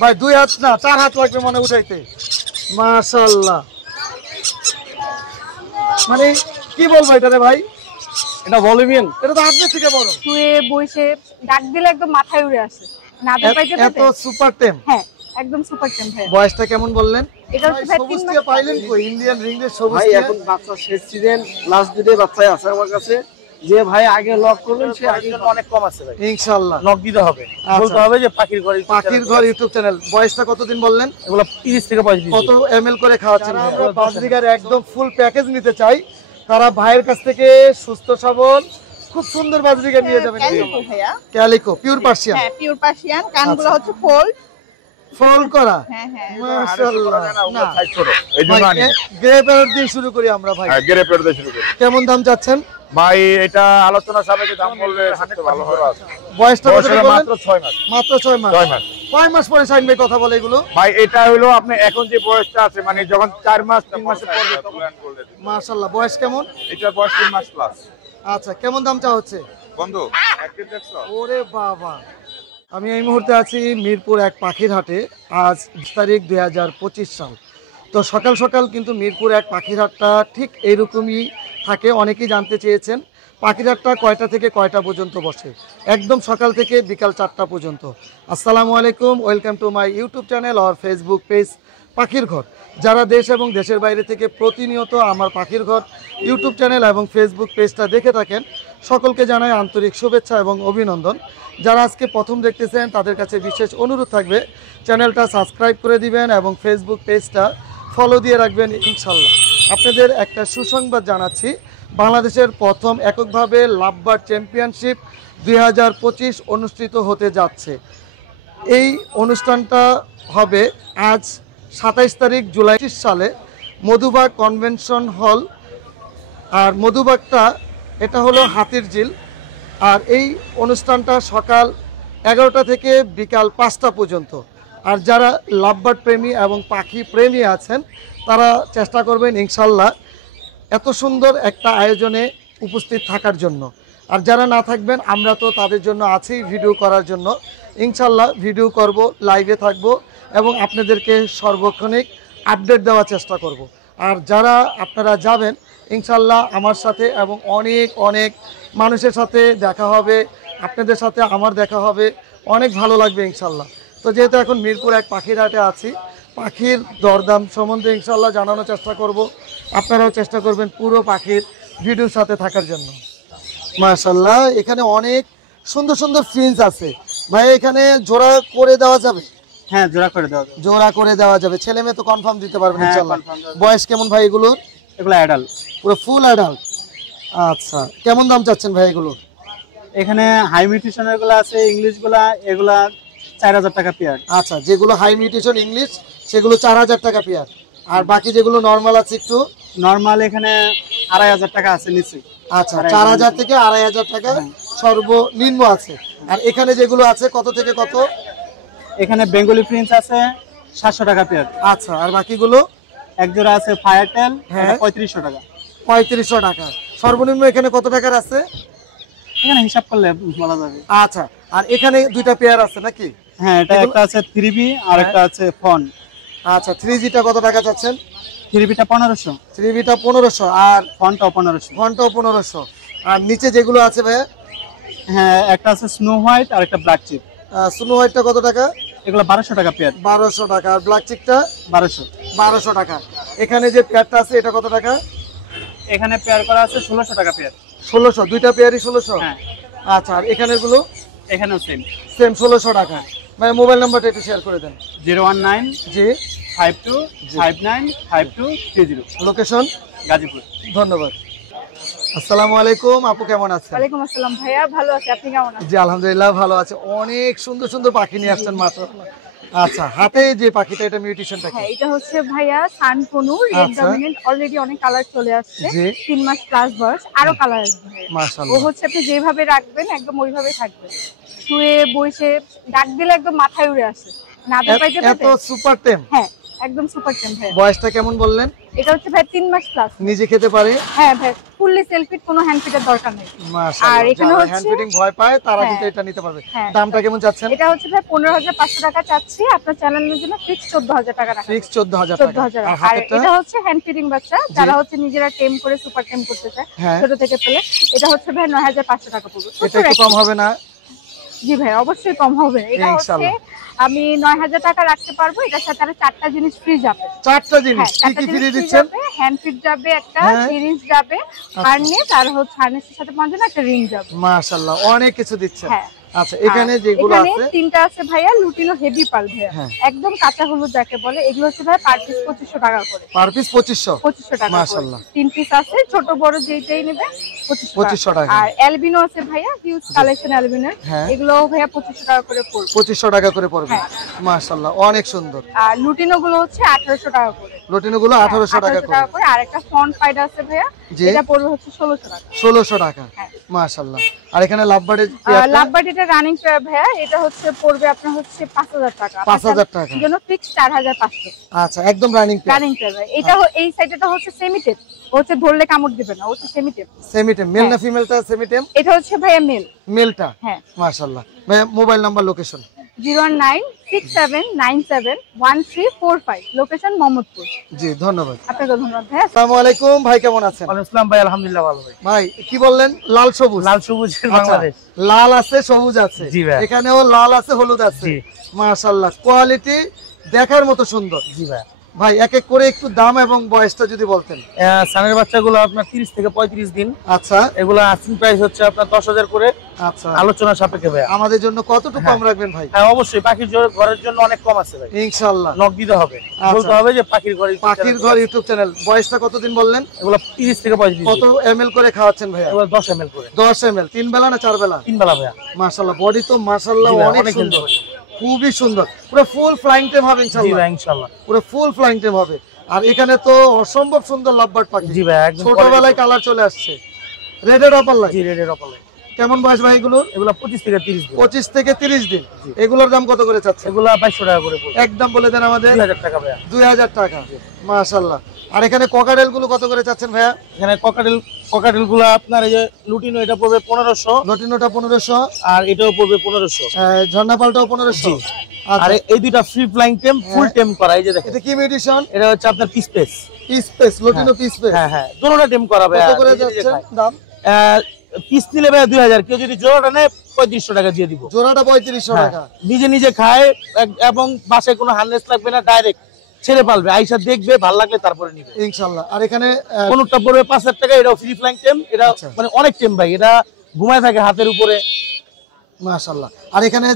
ভাই 2 হাত না 4 হাত লাগবে মনে উঠাইতে। মাশাআল্লাহ, মানে কি বলবো এটা রে ভাই, এটা ভলিউমিয়ান, এটা তো আপনার থেকে বড়। শুয়ে বসে ডাক দিলে একদম মাথায় উড়ে আসে। নাদের পাইতে এত সুপার টেম। হ্যাঁ একদম সুপার টেম ভাই। বয়সটা কেমন বললেন? এটা হচ্ছে ভাই 3 মাস পাইলেন কই ইন্ডিয়ান রিংয়ের সবুজ? ভাই এখন বাচ্চা শেষ সিজন, লাস্ট দুটো বাচ্চাই আছে আমার কাছে। যে ভাই আগে লক করবেন সে আগে অনেক কম আছে ভাই, ইনশাআল্লাহ লক দিতে হবে। বলতে হবে যে পাখির ঘর ইউটিউব চ্যানেল। বয়সটা কতদিন বললেন? এগুলো 30 থেকে 35 কত ml করে খাওয়াচ্ছেন? আমরা বাজরিগার একদম ফুল প্যাকেজ নিতে চাই, তারা ভাইয়ের কাছ থেকে সুস্থ সবল খুব সুন্দর বাজরিগা নিয়ে যাবেন। ক্যালিকো ভাইয়া, ক্যালিকো পিওর পার্সিয়ান। হ্যাঁ পিওর পার্সিয়ান। কানগুলো হচ্ছে ফোল্ড করা। হ্যাঁ হ্যাঁ মাশাআল্লাহ। না ছোট এইজন্য আনি। গ্রে প্যারট দিয়ে শুরু করি আমরা ভাই। হ্যাঁ গ্রে প্যারট দিয়ে শুরু করি। কেমন দাম চাচ্ছেন ভাই এটা আলোচনা সাপেক্ষে দাম বললে সবচেয়ে ভালো হবে। বয়সটা কত বললেন? মাত্র 6 মাস। মাত্র 6 মাস। 6 মাস। কয় মাস পরে শাইন ভাই কথা বলে এগুলো? ভাই এটা হলো আপনি এখন যে বয়সটা আছে মানে যখন 4 মাস 3 মাসের পর মাশাআল্লাহ। বয়স কেমন? এটার বয়স 3 মাস প্লাস। আচ্ছা, কেমন দাম চা হচ্ছে বন্ধু 1.1 ওরে বাবা। আমি এই মুহূর্তে আছি মিরপুর 1 পাখির হাটে। আজ 20 তারিখ 2025 সাল। তো সকাল সকাল কিন্তু মিরপুর 1 পাখির হাটটা ঠিক এইরকমই থাকে। অনেকেই জানতে চেয়েছেন পাখির হাটটা কয়টা থেকে কয়টা পর্যন্ত বসে। একদম সকাল থেকে বিকাল 4টা পর্যন্ত। আসসালামু আলাইকুম, welcome to my YouTube channel আর ফেসবুক পেজ পাখির ঘর। যারা দেশ এবং দেশের বাইরে থেকে প্রতিনিয়ত আমার পাখির ঘর ইউটিউব চ্যানেল এবং ফেসবুক পেজটা দেখে থাকেন, সকলকে জানাই আন্তরিক শুভেচ্ছা এবং অভিনন্দন। যারা আজকে প্রথম দেখতেছেন তাদের কাছে বিশেষ অনুরোধ থাকবে চ্যানেলটা সাবস্ক্রাইব করে দিবেন এবং ফেসবুক পেজটা ফলো দিয়ে রাখবেন ইনশাল্লাহ। আপনাদের একটা সুসংবাদ জানাচ্ছি, বাংলাদেশের প্রথম এককভাবে লাভবার্ড চ্যাম্পিয়নশিপ 2025 অনুষ্ঠিত হতে যাচ্ছে। এই অনুষ্ঠানটা হবে আজ 27 তারিখ জুলাই সালে মধুবাগ কনভেনশন হল। আর মধুবাগটা এটা হলো হাতির ঝিল। আর এই অনুষ্ঠানটা সকাল 11টা থেকে বিকাল 5টা পর্যন্ত। আর যারা লাভবার্ড প্রেমী এবং পাখি প্রেমী আছেন তারা চেষ্টা করবেন ইনশাল্লাহ এত সুন্দর একটা আয়োজনে উপস্থিত থাকার জন্য। আর যারা না থাকবেন আমরা তো তাদের জন্য আছি ভিডিও করার জন্য। ইনশাল্লাহ ভিডিও করব, লাইভে থাকব এবং আপনাদেরকে সর্বক্ষণিক আপডেট দেওয়ার চেষ্টা করব। আর যারা আপনারা যাবেন ইনশাল্লাহ আমার সাথে এবং অনেক অনেক মানুষের সাথে দেখা হবে, আপনাদের সাথে আমার দেখা হবে, অনেক ভালো লাগবে ইনশাল্লাহ। তো যেহেতু এখন মিরপুর 1 পাখির হাটে আছি, পাখির দরদাম সম্বন্ধে ইনশাল্লাহ জানানোর চেষ্টা করব। আপনারাও চেষ্টা করবেন পুরো পাখির ভিডিওর সাথে থাকার জন্য। মাশাআল্লাহ, এখানে অনেক সুন্দর সুন্দর ফিন্স আছে ভাই। এখানে জোড়া করে দেওয়া যাবে? হ্যাঁ জোড়া করে দেওয়া যাবে। জোড়া করে দেওয়া যাবে। ছেলে মেয়ে তো কনফার্ম দিতে পারবেন ইনশাআল্লাহ। বয়স কেমন ভাই এগুলোর? এগুলো অ্যাডাল্ট, পুরো ফুল অ্যাডাল্ট। আচ্ছা, কেমন দাম চাচ্ছেন ভাই এগুলো? এখানে হাই মিউটেশনের গুলো আছে, ইংলিশ গুলা, এগুলা 4000 টাকা পেয়ার। আচ্ছা, যেগুলো হাই মিউটেশন ইংলিশ সেগুলো 4000 টাকা পেয়ার। আর বাকি যেগুলো নরমাল আছে একটু নরমাল এখানে 2500 টাকা আছে নিচে। আচ্ছা, 4000 থেকে 2500 টাকা সর্বনিম্ন আছে। আর এখানে যেগুলো আছে কত থেকে কত? এখানে বেঙ্গলি প্রিন্স আছে 700 টাকা পেয়ার। আচ্ছা, আর বাকিগুলো? এক জোড়া আছে ফায়ারটেল, হ্যাঁ 3500 টাকা। 3500 টাকা। সর্বনিম্ন এখানে কত টাকার আছে? এখানে হিসাব করলে বলা যাবে। আচ্ছা, আর এখানে দুইটা পেয়ার আছে নাকি? হ্যাঁ, এটা একটা আছে 3B আর একটা আছে ফন। আচ্ছা, 3Gটা কত টাকা চাচ্ছেন? 3Bটা 1500, 3Bটা 1500 আর ফনটাও 1500। ফন্টটাও 1500। আর নিচে যেগুলো আছে ভাইয়া? হ্যাঁ, একটা আছে স্নো হোয়াইট আর একটা ব্ল্যাক চিপ। স্নো হোয়াইটটা কত টাকা? এগুলো 1200 টাকা পেয়ার। 1200 টাকা। আর ব্ল্যাক চিকটা? 1200 টাকা। এখানে যে পেয়ারটা আছে এটা কত টাকা? এখানে পেয়ার করা আছে 1600 টাকা পেয়ার। 1600, দুইটা পেয়ারই 1600? হ্যাঁ। আচ্ছা, আর এখানেরগুলো? এখানেও সেম 1600 টাকা। ভাই মোবাইল নাম্বারটা একটু শেয়ার করে দেন। 019 জি 52 59 5230। লোকেশন? গাজীপুর। ধন্যবাদ। আসসালামু আলাইকুম আপু, কেমন আছেন? ওয়ালাইকুম আসসালাম ভাইয়া, ভালো আছি, আপনি কেমন আছেন? জি আলহামদুলিল্লাহ ভালো আছে। অনেক সুন্দর সুন্দর পাখি নিয়ে আসছেন মাশাআল্লাহ। আচ্ছা, হাতে যে পাখিটা এটা মিউটেশনটা কি? হ্যাঁ, এটা হচ্ছে ভাইয়া সানকনু রেড ডমিনেন্ট। অলরেডি অনেক কালার চলে আসছে। 3 মাস প্লাস বয়স, আরো কালার আসবে মাশাআল্লাহ। ও হচ্ছে আপনি যেভাবে রাখবেন একদম ওইভাবে থাকবে। শুয়ে বসে ডাক দিলে একদম মাথায় উড়ে আসে। নাদের পাইতে এত সুপার টেম। হ্যাঁ একদম সুপার টেম ভাই। বয়সটা কেমন বললেন? এটা হচ্ছে ভাই 3 মাস প্লাস। নিজে খেতে পারে? হ্যাঁ ভাই, ফুললি সেলফ ফিড, কোনো হ্যান্ড ফিডের দরকার নেই। মাশাআল্লাহ, আর এখানে হচ্ছে হ্যান্ড ফিডিং ভয় পায় তারা কিন্তু এটা নিতে পারবে। দামটা কেমন চাচ্ছেন? এটা হচ্ছে ভাই 15500 টাকা চাচ্ছি, আপনার চ্যানেলের জন্য ফিক্স 14000 টাকা রাখা। ফিক্স 14000 টাকা। আর এটা হচ্ছে হ্যান্ড ফিডিং বাচ্চা, যারা হচ্ছে নিজেরা টেম করে সুপার টেম করতে চায় ছোট থেকে পেলে, এটা হচ্ছে ভাই 9500 টাকা পড়বে। এটা একটু কম হবে না? জি ভাই, অবশ্যই কম হবে। এটা হচ্ছে আমি 9000 টাকা রাখতে পারবো। এটার সাথে আরো 4টা জিনিস ফ্রি যাবে। 4টা জিনিস কি কি ফ্রি দিচ্ছেন? হ্যান্ড ফিড যাবে, একটা সিরিঞ্জ যাবে, হারনেস, আর হচ্ছে হারনেসের সাথে পাঁচজন একটা রিং যাবে। মাশাআল্লাহ, অনেক কিছু দিচ্ছেন। হ্যাঁ। আচ্ছা, এখানে যেগুলো আছে, এখানে তিনটা আছে ভাইয়া লুটিনো হেভি পাল ভাইয়া, একদম কাঁচা হলুদ যাকে বলে। এগুলো হচ্ছে ভাই পার পিস 2500 টাকা করে। পার পিস 2500 টাকা। মাশাআল্লাহ। 3 পিস আছে, ছোট বড় যেইটাই নেবে 2500 টাকা। আর অ্যালবিনো আছে ভাইয়া, হিউজ কালেকশন অ্যালবিনোর, এগুলো ভাইয়া 2500 টাকা করে পড়বে। 2500 টাকা করে পড়বে। মাশাআল্লাহ, অনেক সুন্দর। আর লুটিনো গুলো হচ্ছে 1800 টাকা করে। লুটিনো গুলো 1800 টাকা করে। আর একটা ফন্ট ফাইড আছে ভাইয়া, এটা পড়বে হচ্ছে 1600 টাকা। 1600 টাকা। মাশাআল্লাহ। আর এখানে লাভবার্ডের লাভবার্ড এটা রানিং পেয়ার ভাইয়া, এটা হচ্ছে পড়বে আপনার হচ্ছে 5000 টাকা। 5000 টাকা জন্য ফিক্স 4500। আচ্ছা, একদম রানিং পেয়ার। রানিং পেয়ার ভাই। এটা এই সাইডেটা হচ্ছে সেমি টেপ, হচ্ছে ধরলে কামড় দিবে না, হচ্ছে semi tame. Semi tame male না ফিমেলটা? Semi tame. এটা হচ্ছে ভাইয়া মেল। মেলটা? হ্যাঁ। মাশাআল্লাহ। ভাইয়া mobile number, location? 09679713445, location Mohammadpur. জি, ধন্যবাদ। আপনাকে ধন্যবাদ ভাই। আসসালামু আলাইকুম ভাই, কেমন আছেন? ওয়ালাইকুম আসসালাম ভাই, আলহামদুলিল্লাহ ভালো ভাই। ভাই কি বললেন? লাল সবুজ? লাল সবুজের বাংলাদেশ। লাল আছে, সবুজ আছে। জি ভাই। এখানেও লাল আছে, হলুদ আছে। মাশাআল্লাহ, কোয়ালিটি দেখার মতো সুন্দর। জি ভাই। ভাই এক এক করে একটু দাম এবং বয়সটা যদি বলতেন। সানের বাচ্চাগুলো আপনার 30 থেকে 35 দিন। আচ্ছা। এগুলো আস্কিং প্রাইস হচ্ছে আপনার 10000 করে। আচ্ছা, আলোচনা সাপেক্ষে ভাই। আমাদের জন্য কতটুকু কম রাখবেন ভাই? হ্যাঁ অবশ্যই, পাখির ঘরের জন্য অনেক কম আছে ভাই। ইনশাআল্লাহ নক দিতে হবে, বলতে হবে যে পাখির ঘর ইউটিউব চ্যানেল। বয়সটা কতদিন বললেন? এগুলো 30 থেকে 35 দিন। কত এমএল করে খাওয়াচ্ছেন ভাইয়া? এগুলো 10 ml করে। 10 এমএল। 3 বেলা না 4 বেলা? 3 বেলা ভাইয়া। মাশাআল্লাহ, বডি তো মাশাআল্লাহ অনেক সুন্দর, খুবই সুন্দর। পুরো ফুল ফ্লাইং টেম হবে ইনশাআল্লাহ। জি ভাই, ইনশাআল্লাহ পুরো ফুল ফ্লাইং টেম হবে। আর এখানে তো অসম্ভব সুন্দর লাভবার্ড পাখি। জি ভাই, একদম ছোটবেলায় কালার চলে আসছে। রেডের অপার লাইট। জি, রেডের অপার লাইট। কেমন বয়স ভাই এগুলো? এগুলো 25 থেকে 30 দিন। 25 থেকে 30 দিন। এগুলোর দাম কত করে চাচ্ছেন? এগুলো 2200 টাকা করে পড়বে। একদম বলে দেন আমাদের। 2000 টাকা ভাইয়া। 2000 টাকা। মাশাআল্লাহ। আর এখানে ককাটেল গুলো কত করে চাচ্ছেন ভাইয়া? এখানে ককাটেল গুলো আপনার এই যে লুটিনো, এটা পড়বে 1500। লুটিনোটা 1500। আর এটাও পড়বে 1500। ঝর্ণাপালটাও 1500। আর এই দুইটা ফ্রি ফ্লাইং টেম, ফুল টেম করা। এই যে দেখেন, এটা কি মিউটেশন? এটা হচ্ছে আপনার পিস পিস লুটিনো পিস। হ্যাঁ হ্যাঁ, দুটোটা টেম করা ভাই। কত করে যাচ্ছে দাম? পিস নিলে ভাই 2000, কেউ যদি জোড়াটা নেয় 3500 টাকা দিয়ে দিব। জোড়াটা 3500 টাকা। নিজে খায় এবং বাসায় কোনো হার্নেস লাগবে না, ডাইরেক্ট ছেড়ে পালবে, আইসা দেখবে, ভালো লাগলে তারপরে নিবে ইনশাআল্লাহ। আর এখানে কোনটা পড়বে 5000 টাকা। এটাও ফ্রি ফ্লাইং টেম। এটা মানে অনেক টেম ভাই, এটা ঘুমায় থাকে হাতের উপরে। মাশাআল্লাহ। আর এখানে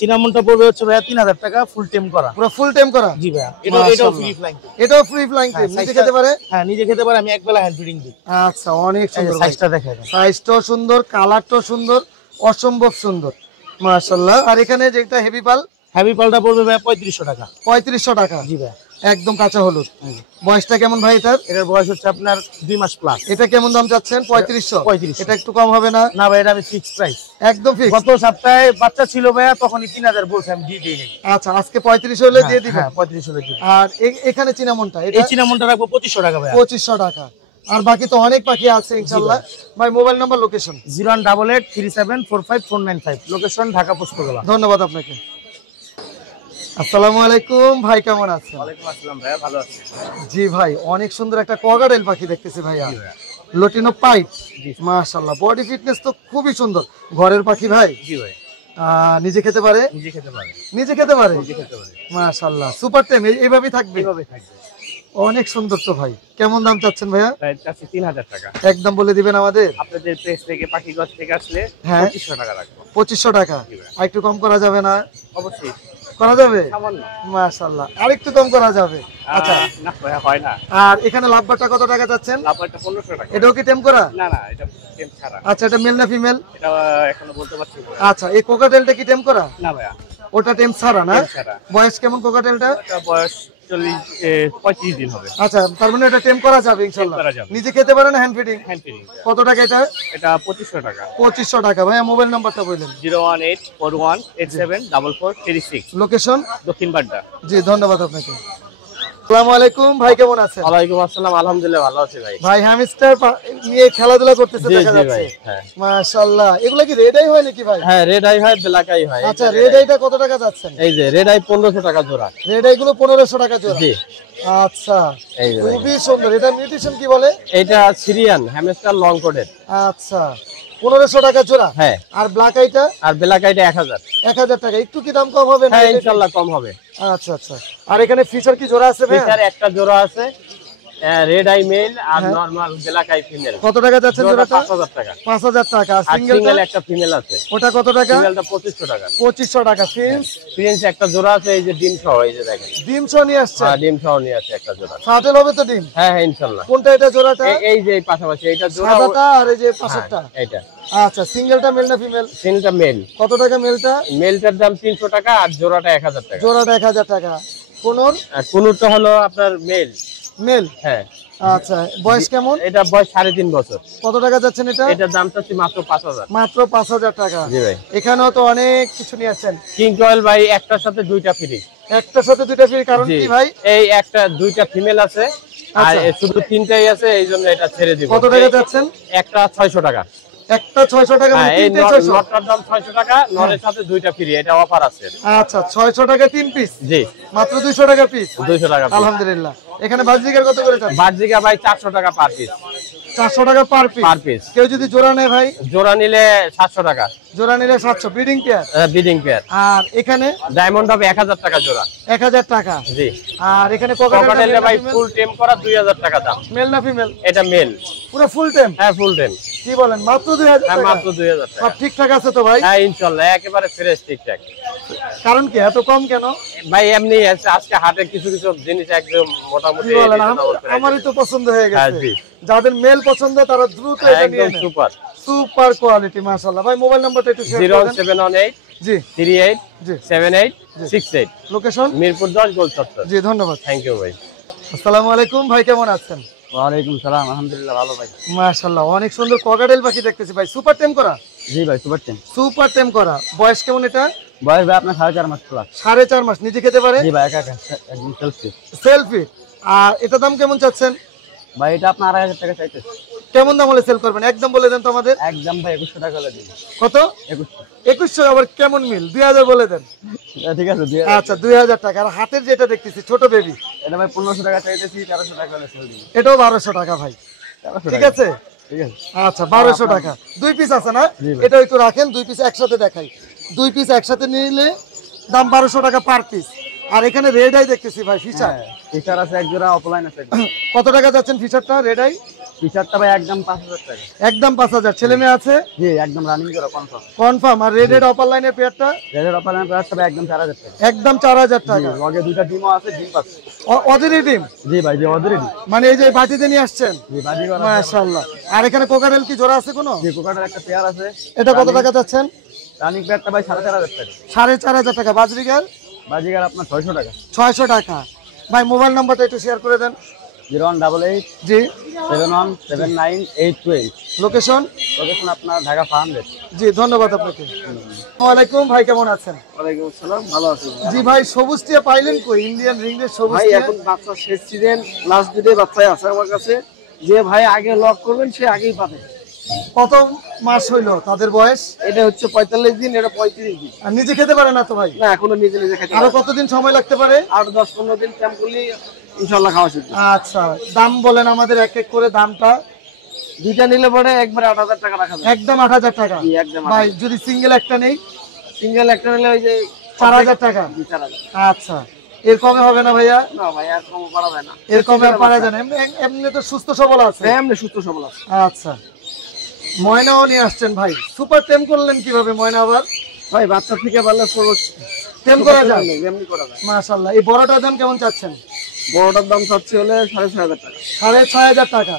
চিনামনটা পড়বে হচ্ছে ভাই 3000 টাকা, ফুল টেম করা। পুরো ফুল টেম করা? জি ভাই। এটাও ফ্রি ফ্লাইং টেম। এটাও ফ্রি ফ্লাইং টেম। নিজে খেতে পারে? হ্যাঁ, নিজে খেতে পারে। আমি এক বেলা হ্যান্ড ফিডিং দিই। আচ্ছা, অনেক সুন্দর। সাইজটা দেখেন, সাইজটাও সুন্দর, কালারটাও সুন্দর, অসম্ভব সুন্দর। মাশাআল্লাহ। আর এখানে যেটা হেভি পালটা পড়বে ভাই 3500 টাকা। 3500 টাকা। জি ভাই। একদম কাঁচা হলুদ। বয়সটা কেমন ভাই এটার? এটার বয়স হচ্ছে আপনার 2 মাস প্লাস। এটা কেমন দাম চাচ্ছেন? 3500। এটা একটু কম হবে না? না ভাই, এটা আমি ফিক্স প্রাইস। একদম ফিক্স। গত সপ্তাহে বাচ্চা ছিল ভাইয়া, তখনই 3000 বলছি, আমি দিয়ে দিই। আচ্ছা, আজকে 3500 হলে দিয়ে দিবেন? হ্যাঁ, 3500 হলে দিই। আর এখানে চিনামনটা, এই চিনামনটা রাখবো 2500 টাকা ভাইয়া। 2500 টাকা। আর বাকি তো অনেক পাখি আছে ইনশাআল্লাহ। ভাই mobile number, location? 01883745495, location Dhaka Pushpakala. ধন্যবাদ আপনাকে। আসসালামু আলাইকুম ভাই, কেমন আছেন? ওয়ালাইকুম আসসালাম ভাইয়া, ভালো আছি। জি ভাই, অনেক সুন্দর একটা ককাটেল পাখি দেখতেছি ভাইয়া। Lutino pipe. মাশাআল্লাহ, বডি ফিটনেস তো খুবই সুন্দর। ঘরের পাখি ভাই? জি ভাই। নিজে খেতে পারে? নিজে খেতে পারে। মাশাআল্লাহ, সুপার টেম এইভাবেই থাকবে? এইভাবে থাকবে। অনেক সুন্দর তো ভাই। কেমন দাম চাচ্ছেন ভাইয়া? চাচ্ছি 3000 টাকা। একদম বলে দিবেন আমাদের। আপনাদের প্রেস থেকে পাখিগঞ্জ থেকে আসলে 2500 টাকা রাখবো। 2500 টাকা। আর একটু কম করা যাবে না? অবশ্যই করা যাবে। সামান্য। মাশাআল্লাহ, আর একটু কম করা যাবে। আচ্ছা, না ভাইয়া, হয় না। আর এখানে লাভবারটা কত টাকা চাচ্ছেন? লাভবারটা 1500 টাকা। এটাও কি টেম করা? না না, এটা টেম ছাড়া। আচ্ছা, এটা মেল না ফিমেল? এটা এখনো বলতে পারছি না। আচ্ছা, এই কোকাটেলটা কি টেম করা? না ভাইয়া, ওটা টেম ছাড়া না? ছাড়া। বয়স কেমন কোকাটেলটা? এটা বয়স 35 দিন হবে। আচ্ছা, তার মানে এটা টেম করা যাবে ইনশাআল্লাহ। নিজে খেতে পারে না হ্যান্ড ফিডিং? Hand feeding. কত টাকা এটা? এটা 2500 টাকা। 2500 টাকা। ভাইয়া মোবাইল নাম্বারটা বলেন। 01841874436। লোকেশন? দক্ষিণ বাড্ডা। জি, ধন্যবাদ আপনাকে। আসসালামু আলাইকুম ভাই, কেমন আছেন? ওয়ালাইকুম আসসালাম, আলহামদুলিল্লাহ ভালো আছি ভাই। ভাই হ্যামস্টার নিয়ে খেলাধুলা করতেছে দেখা যাচ্ছে। হ্যাঁ মাশাআল্লাহ, এগুলা কি রেড আই হয় নাকি ভাই? হ্যাঁ, রেড আই হয়, ব্ল্যাক আই হয়। আচ্ছা, রেড আইটা কত টাকা যাচ্ছেন? এই যে রেড আই 1500 টাকা জোড়া। রেড আই গুলো 1500 টাকা জোড়া। জি। আচ্ছা, এই যে খুবই সুন্দর। এটা মিউটেশন কি বলে? এটা সিরিয়ান হ্যামস্টার লং কোটেড। আচ্ছা, 1500 টাকা জোড়া। হ্যাঁ। আর ব্ল্যাক আইটা? আর ব্ল্যাক আইটা 1000। 1000 টাকা। একটু কি দাম কম হবে না? হ্যাঁ, ইনশাআল্লাহ কম হবে। আচ্ছা আচ্ছা। আর এখানে ফিচার কি জোড়া আছে ভাই? ফিচার একটা জোড়া আছে, রেড আই মেল আর নরমাল ব্ল্যাক আই ফিমেল। কত টাকা যাচ্ছে জোড়াটা? 5000 টাকা। 5000 টাকা। আর আর সিঙ্গেল একটা ফিমেল আছে, ওটা কত টাকা? সিঙ্গেলটা 2500 টাকা। 2500 টাকা। ফিন্স? ফিন্স একটা জোড়া আছে, এই যে ডিম সহ, এই যে দেখেন ডিম সহ নিয়ে আসছে? হ্যাঁ, ডিম সহ নিয়ে আছে একটা জোড়া। ফাটেল হবে তো ডিম? হ্যাঁ হ্যাঁ, ইনশাআল্লাহ। কোনটা এটা জোড়াটা? এই যে পাশাপাশি এইটা জোড়া, সাদাটা আর এই যে পাশেরটা। এইটা। আচ্ছা, সিঙ্গেলটা মেল না ফিমেল? সিঙ্গেলটা মেল। কত টাকা মেলটা? মেলটার দাম 300 টাকা আর জোড়াটা 1000 টাকা। জোড়াটা 1000 টাকা। কোনর? আর কোনটা হলো আপনার মেল। মেল? হ্যাঁ। আচ্ছা, বয়স কেমন? এটা বয়স 3.5 বছর। কত টাকা যাচ্ছেন এটা? এটার দাম চাচ্ছি মাত্র 5000। মাত্র 5000 টাকা। জি ভাই। এখানেও তো অনেক কিছু নিয়ে আসছেন। কিং কয়েল ভাই একটার সাথে দুইটা ফ্রি। একটার সাথে দুইটা ফ্রি, কারণ জি কি ভাই? এই একটা দুইটা ফিমেল আছে আর আচ্ছা। শুধু তিনটাই আছে, এই জন্য এটা ছেড়ে দিব। কত টাকা যাচ্ছেন? একটা 600 টাকা। একটা 600 টাকা, মানে হ্যাঁ, এই তিনটে 600? নটটার দাম 600 টাকা, নরের সাথে দুইটা ফ্রি, এটা অফার আছে। আচ্ছা, 600 টাকা 3 পিস? জি। মাত্র 200 টাকা পিস? 200 টাকা। আলহামদুলিল্লাহ। এখানে বাজিকার কত করে চাচ্ছেন? বার্জিকা ভাই 400 টাকা পার পিস। 400 টাকা পার পিস? Per piece. কেউ যদি জোড়া নেয় ভাই? জোড়া নিলে 700 টাকা। জোড়া নিলে 700। Breeding pair? Breeding pair. আর এখানে ডায়মন্ড হবে 1000 টাকা জোড়া। 1000 টাকা। জি। আর এখানে কোকাটেলটা ভাই ফুল টেম করা 2000 টাকা দাম। মেল না ফিমেল? এটা মেল। পুরো ফুল টেম? হ্যাঁ, ফুল টেম। কি বলেন, মাত্র 2000 হ্যাঁ, টাকা? মাত্র 2000 টাকা। সব ঠিকঠাক আছে তো ভাই? হ্যাঁ, ইনশাআল্লাহ একেবারে ফ্রেশ ঠিকঠাক। কারণ কি এত কম কেন ভাই এমনি আছে, আজকে হাটে কিছু কিছু জিনিস একদম মোটামুটি কি বলেন, আমারই তো পছন্দ হয়ে হ্যাঁ, গেছে। জি। যাদের মেল পছন্দ তারা দ্রুত এটা নিয়ে একদম নেন। সুপার। সুপার কোয়ালিটি, মাশাআল্লাহ। ভাই মোবাইল নাম্বারটা একটু শেয়ার করে দেন। 0718 জি 38 জি। 78 68। লোকেশন? মিরপুর 10 গোল চত্বর। জি, ধন্যবাদ। থ্যাংক ইউ ভাই। আসসালামু আলাইকুম ভাই, কেমন আছেন? ওয়ালাইকুম সালাম, আলহামদুলিল্লাহ ভালো ভাই। মাশাআল্লাহ, অনেক সুন্দর ককাটেল পাখি দেখতেছি ভাই। সুপার টেম করা? জি ভাই, সুপার টেম। সুপার টেম করা। বয়স কেমন এটা? বয়স ভাই আপনার 4.5 মাস প্লাস। 4.5 মাস। নিজে খেতে পারে? জি ভাই, একা একা একদম সেলফি। সেলফি? আর এটা দাম কেমন চাচ্ছেন ভাই? এটা আপনার 2500 টাকা চাইতেছে। কেমন দাম হলে সেল করবেন? একদম বলে দেন তো আমাদের। একদম ভাই 2100 টাকা হলে দিন। কত? 2100। 2100? আবার কেমন মিল? 2000 বলে দেন। ঠিক আছে, আচ্ছা, 2000 টাকা। আর হাতের যেটা দেখতেছি ছোট বেবি, এটা ভাই 1500 টাকা চাইতেছি, 1300 টাকা হলে সেল দিন। এটাও 1200 টাকা ভাই। ঠিক আছে, ঠিক আছে। আচ্ছা 1200 টাকা। 2 পিস আছে না? এটা একটু রাখেন, 2 পিস একসাথে দেখাই। 2 পিস একসাথে নিলে দাম 1200 টাকা পার পিস। আর এখানে রেড আই দেখতেছি ভাই, ফিচার? ফিচার আছে এক জোড়া, অফলাইন আছে। কত টাকা যাচ্ছেন ফিচারটা, রেড আই? ফিচারটা ভাই একদম 5000 টাকা। একদম 5000। ছেলে মেয়ে আছে? জি, একদম রানিং জোড়া কনফার্ম। কনফার্ম। আর রেড এর অপার লাইনের পেয়ারটা? রেডের অফলাইন প্রাইস তবে একদম 4000 টাকা। একদম 4000 টাকা। লগে দুইটা ডিমও আছে, ডিম পাচ্ছে। অদেরই ডিম? জি ভাই, জি অদরি। মানে এই যে বাটিতে নিয়ে আসছেন? জি, বাজি করা। মাশাআল্লাহ। আর এখানে কোকাটেল কি জোড়া আছে কোনো? জি, কোকাটার একটা পেয়ার আছে। এটা কত টাকা যাচ্ছেন? রানিং পেয়ারটা ভাই 4500 টাকা। 4500 টাকা। বাজরিগার? বাজিগার আপনার 600 টাকা। 600 টাকা। ভাই মোবাইল নাম্বারটা একটু শেয়ার করে দেন। 0188 জি 7179 লোকেশন? লোকেশন আপনার ঢাকা ফার্মগেট। জি, ধন্যবাদ আপনাকে। আসসালামু আলাইকুম ভাই, কেমন আছেন? ওয়ালাইকুম আসসালাম, ভালো আছি জি ভাই, সবুজ টিয়া পাইলেন কই? ইন্ডিয়ান রিংনেট সবুজ ভাই। টিয়া? এখন বাচ্চা শেষ সিজন, লাস্ট দুটো বাচ্চাই আছে আমার কাছে। যে ভাই আগে লক করবেন সে আগেই পাবে। কত মাস হইলো তাদের বয়স? এটা হচ্ছে 45 দিন, এটা 35 দিন। আর নিজে খেতে পারে না তো ভাই? না, এখনো নিজে নিজে খেতে আরো পারে। কতদিন সময় লাগতে পারে? আর 10-15 দিন ক্যাম্প করলে ইনশাআল্লাহ খাওয়া শিখবে। আচ্ছা, দাম বলেন আমাদের এক এক করে দামটা। দুইটা নিলে পরে একবারে 8000 টাকা রাখা যাবে। একদম 8000 টাকা? জি, একদম। ভাই যদি সিঙ্গেল একটা নেই? সিঙ্গেল একটা নিলে ওই যে 4000 টাকা? 4000। আচ্ছা, এর কমে হবে না ভাইয়া? না ভাই, আর কম করা যায় না। এর কমে আর পারা যায় না? এমনি তো সুস্থ সবল আছে? এমনি সুস্থ সবল আছে। আচ্ছা, ময়নাও নিয়ে আসছেন ভাই। সুপার টেম করলেন কিভাবে ময়না আবার? ভাই বাচ্চা থেকে পারলে টেম করা যায়? এমনি করা যায়। মাশাআল্লাহ। এই বড়টার দাম কেমন চাচ্ছেন? বড়টার দাম চাচ্ছে হলে 6500 টাকা। 6500 টাকা।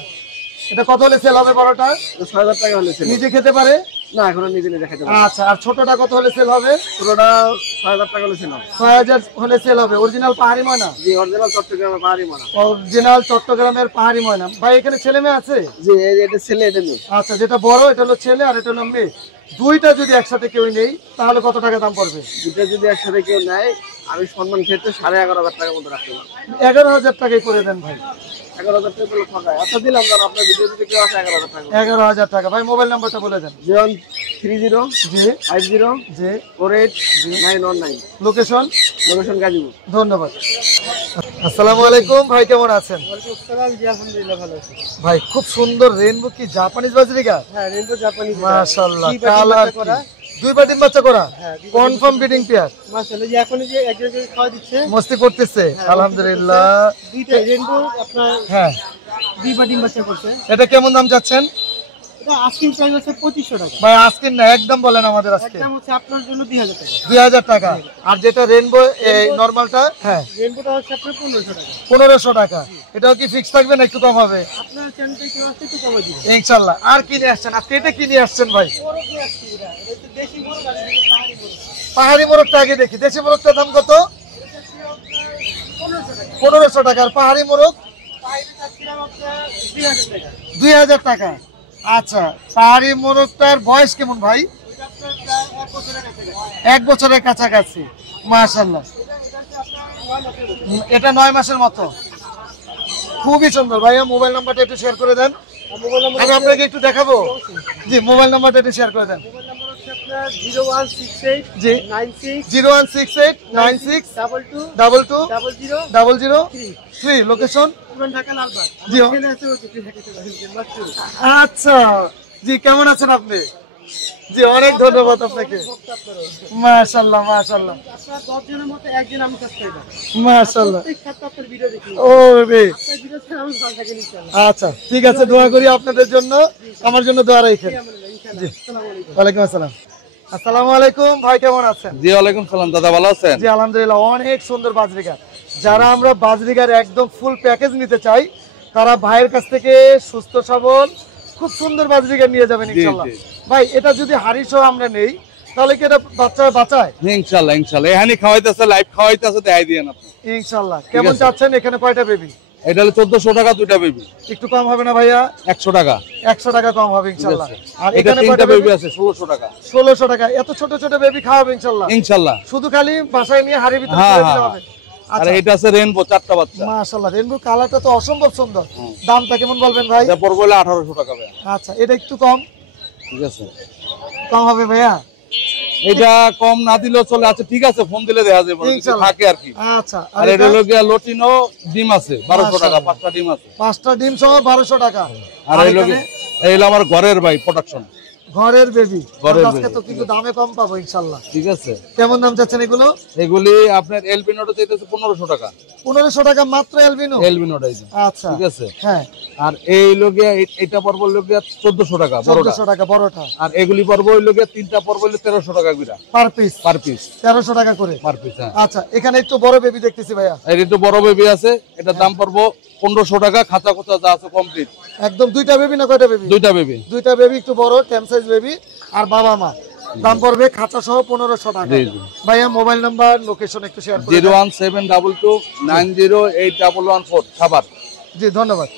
এটা কত হলে সেল হবে বড়টা? 6000 টাকা হলে ছিল। নিজে খেতে পারে? না, এখনো নিজে নিজে খেতে পারে। আচ্ছা, আর ছোটটা কত হলে সেল হবে? পুরোটা 6000 টাকা হলে ছিল। 6000 হলে সেল হবে। অরিজিনাল পাহাড়ি ময়না? জি, অরিজিনাল চট্টগ্রামের পাহাড়ি মানা। অরিজিনাল চট্টগ্রামের পাহাড়ি ময়না। ভাই এখানে ছেলে মেয়ে আছে? জি, এটা ছেলে, এটা মেয়ে। আচ্ছা, যেটা বড় এটা হলো ছেলে আর এটা হলো মেয়ে। দুইটা যদি একসাথে কেউ নেই তাহলে কত টাকা দাম পড়বে? দুইটা যদি একসাথে কেউ নেয় আমি সম্মান ক্ষেত্রে 11,500 টাকার মতো রাখতে পারবো। 11,000 টাকায় করে দেন ভাই। 11,000 টাকা দিলে ফাঁকায় আচ্ছা দিলাম। ধর আপনার ভিডিও যদি কেউ আসে 11,000 টাকা। 11,000 টাকা। ভাই মোবাইল নাম্বারটা বলে দেন। 030 জি 50 জি 48 লোকেশন গাজীপুর। ধন্যবাদ। আসসালামু আলাইকুম ভাই, কেমন আছেন? আলহামদুলিল্লাহ ভালো আছি ভাই খুব সুন্দর রেইনবো, কি জাপানিজ বাজরিকা? হ্যাঁ রেনবো জাপানি মাশাআল্লাহ, কালার করা, দুইবার ডিম বাচ্চা করা, কনফার্ম ব্রিডিং পেয়ার। মাশাআল্লাহ যে এখন যে একজনকে খাওয়া দিচ্ছে মস্তি করতেছে আলহামদুলিল্লাহ। দুইটা রেনবো আপনার হ্যাঁ দুইবার ডিম বাচ্চা করছে। এটা কেমন দাম চাচ্ছেন? এটা আস্কিং প্রাইস হচ্ছে 2500 টাকা। ভাই আজকে না, একদম বলেন আমাদের আজকে একদম হচ্ছে আপনার জন্য 2000 টাকা। 2000 টাকা। আর যেটা রেইনবো এই নরমালটা, হ্যাঁ রেনবোটা হচ্ছে আপনার 1500 টাকা। 1500 টাকা। এটাও কি ফিক্স থাকবে না একটু কম হবে? আপনার চ্যানেলটা কেউ আসছে একটু কমাই দিবেন ইনশাআল্লাহ। আর কি নিয়ে আসছেন আজকে? এটা কি নিয়ে আসছেন ভাই? বড় কি আসছে এটা? এটা দেশি মোরগ আর এটা পাহাড়ি মোরগ। পাহাড়ি মোরগটা আগে দেখি। দেশি মোরগটার দাম কত? 1500 টাকা। আর পাহাড়ি মোরগ পাহাড়ি চাচ্ছিলাম আপনার 2000 টাকা। 2000 টাকা। আচ্ছা, পাহাড়ি মোরগটার বয়স কেমন ভাই? এটা আপনার প্রায় 1 বছরের কাছাকাছি। 1 বছরের কাছাকাছি। মাশাআল্লাহ। এটা 9 মাসের মতো। খুবই সুন্দর। ভাইয়া মোবাইল নাম্বারটা একটু শেয়ার করে দেন। মোবাইল নাম্বার আমি আপনাকে একটু দেখাবো। জি মোবাইল নাম্বারটা একটু শেয়ার করে দেন। হচ্ছে আপনার 0168 জি 96 0168 96 22 22 00 003। লোকেশন পুরান ঢাকা লালবাগ। জি। এখানে আছে ওই যে মাত্র। আচ্ছা জি, কেমন আছেন আপনি? জি অনেক ধন্যবাদ আপনাকে। মাশাআল্লাহ মাশাআল্লাহ আপনার 10 জনের মধ্যে একজন আমি সাবস্ক্রাইবার। মাশাআল্লাহ। প্রত্যেক সপ্তাহে আপনার ভিডিও দেখি। ও রে, আপনার ভিডিও ছাড়া আমি ভালো থাকি ইনশাআল্লাহ। আচ্ছা ঠিক আছে, দোয়া করি আপনাদের জন্য, আমার জন্য দোয়া রাখেন। ইনশাআল্লাহ। আসসালামু আলাইকুম। ওয়ালাইকুম আসসালাম। আসসালামু আলাইকুম ভাই, কেমন আছেন? জি ওয়ালাইকুম সালাম দাদা, ভালো আছেন? জি আলহামদুলিল্লাহ, অনেক সুন্দর বাজরিকা। যারা আমরা বাজরিকার একদম ফুল প্যাকেজ নিতে চাই তারা ভাইয়ের কাছ থেকে সুস্থ সবল খুব সুন্দর বাজরিকা নিয়ে যাবেন ইনশাআল্লাহ। ভাই এটা যদি হাড়ি সহ আমরা নেই তাহলে কি এটা বাচ্চা বাঁচায়? ইনশাআল্লাহ ইনশাআল্লাহ। এখানে খাওয়াইতেছে, লাইভ খাওয়াইতেছে, দেখাই দিয়েন আপনি ইনশাআল্লাহ। কেমন চাচ্ছেন? এখানে কয়টা বেবি? এটা হলো 1400 টাকা দুইটা বেবি। একটু কম হবে না ভাইয়া? 100 টাকা। 100 টাকা কম হবে ইনশাআল্লাহ। আর এটা এখানে তিনটা কয়টা বেবি বেবি? আছে 1600 টাকা। 1600 টাকা। এত ছোট ছোট বেবি খাওয়াবে ইনশাআল্লাহ? ইনশাআল্লাহ। শুধু খালি বাসায় নিয়ে হাড়ির ভিতরে হ্যাঁ, ছেড়ে দিলে হ্যাঁ। হবে। আর আচ্ছা এটা আছে রেনবো, চারটা বাচ্চা। মাশাআল্লাহ, রেনবো কালারটা তো অসম্ভব সুন্দর। দামটা কেমন বলবেন ভাই? এটা পড়বে হলো 1800 টাকা ভাই। আচ্ছা এটা একটু কম ঠিক আছে। কম হবে ভাইয়া? এটা কম না দিলেও চলে। আচ্ছা ঠিক আছে, ফোন দিলে দেখা যাবে যদি ইনশাআল্লাহ। থাকে আর কি। আচ্ছা আর এটা হলো গিয়া লটিনো ডিম আছে 1200 টাকা, 5টা ডিম আছে। 5টা ডিম সহ 1200 টাকা। আর এই লোকে এই হলো আমার ঘরের ভাই প্রোডাকশন, ঘরের বেবি। ঘরের আজকে baby। তো কিন্তু দামে কম পাবো ইনশাআল্লাহ। ঠিক আছে। কেমন দাম চাচ্ছেন এগুলো? এগুলি আপনার এলবিনোটা চাইতেছে 1500 টাকা। 1500 টাকা মাত্র এলবিনো? এলবিনোটা এই যে। আচ্ছা ঠিক আছে। হ্যাঁ আর এই লোগিয়া এটা পর্ব লোগিয়া 1400 টাকা বড়টা। 1400 টাকা বড়টা। আর এগুলি পর্ব হইল গিয়া তিনটা পর্ব হইল 1300 টাকা কইরা পার পিস? Per piece. 1300 টাকা করে পার পিস। হ্যাঁ। আচ্ছা এখানে একটু বড় বেবি দেখতেছি ভাইয়া। এর একটু বড় বেবি আছে, এটা দাম পড়বো 1500 টাকা। খাঁচা খোঁচা যা আছে কমপ্লিট। একদম দুইটা বেবি না কয়টা বেবি? দুইটা বেবি। দুইটা বেবি একটু বড় টেম সাইজ বেবি আর বাবা মা। দাম পড়বে খাঁচা সহ 1500 টাকা। জি, জি। ভাইয়া মোবাইল নাম্বার লোকেশন একটু শেয়ার করুন। 01722908114 সাভার। জি ধন্যবাদ।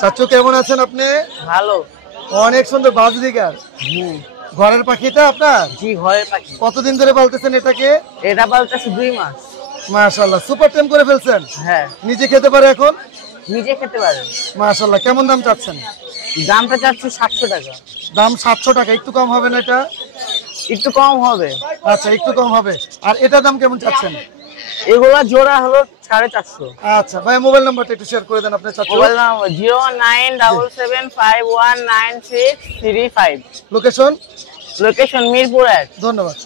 চাচু কেমন আছেন আপনি? ভালো। অনেক সুন্দর বাজরিকার। ঘরের পাখিটা আপনার? জি ঘরের পাখি। কতদিন ধরে পালতেছেন এটাকে? এটা পালতেছে 2 মাস। মাশাআল্লাহ, সুপার টেম করে ফেলছেন। হ্যাঁ নিজে খেতে পারে এখন? নিজে খেতে পারেন। মাশাআল্লাহ। কেমন দাম চাচ্ছেন? দামটা চাচ্ছি 700 টাকা। দাম 700 টাকা। একটু কম হবে না এটা? একটু কম হবে। আচ্ছা একটু কম হবে। আর এটার দাম কেমন চাচ্ছেন? এগুলা জোড়া হলো 450। আচ্ছা ভাই মোবাইল নাম্বারটা একটু শেয়ার করে দেন আপনার চাচু। Mobile number 09775196335। Location? Location Mirpur 1। ধন্যবাদ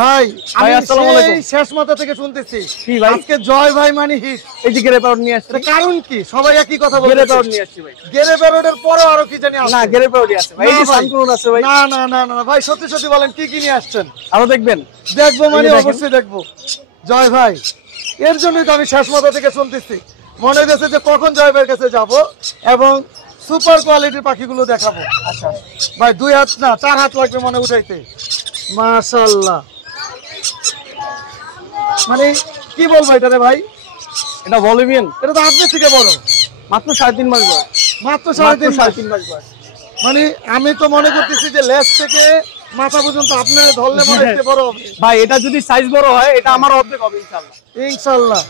ভাই। ভাই, আমি আসসালামু আলাইকুম। সেই শেষ মাথা থেকে শুনতেছি কি ভাই? আজকে জয় ভাই মানে হিট। এই যে গেরে পাউড নিয়ে আসছি। এর কারণ কি? সবাই একই কথা বলছে। গেরে পাউড নিয়ে আসছি ভাই। গেরে প্যারোডের পরও আরো কি জানি আছে? না গেরে পাউডই আছে ভাই। এই যে না ভাই। সানকুন আছে ভাই। না না না না ভাই, সত্যি সত্যি বলেন কি কি নিয়ে আসছেন? আরো দেখবেন। দেখবো মানে এই যে দেখেন। অবশ্যই দেখবো। জয় ভাই, এর জন্যই তো আমি শেষ মাথা থেকে শুনতেছি। মনে হয়েছে যে কখন জয় ভাইয়ের কাছে যাব এবং সুপার কোয়ালিটির পাখিগুলো দেখাবো। আচ্ছা ভাই 2 হাত না 4 হাত লাগবে মনে উঠাইতে। মাশাআল্লাহ, মানে কি বলবো এটা রে ভাই? এটা ভলিউমিয়ান। এটা তো আপনার থেকে বড়। মাত্র 3.5 মাস বয়স। মাত্র 3.5 মাস। 3.5 মাস বয়স। মানে আমি তো মনে করতেছি যে লেজ থেকে মাথা পর্যন্ত আপনার ধরলে মনে হচ্ছে বড় হবে ভাই। এটা যদি সাইজ বড় হয় এটা আমার অর্ধেক হবে ইনশাআল্লাহ। ইনশাআল্লাহ।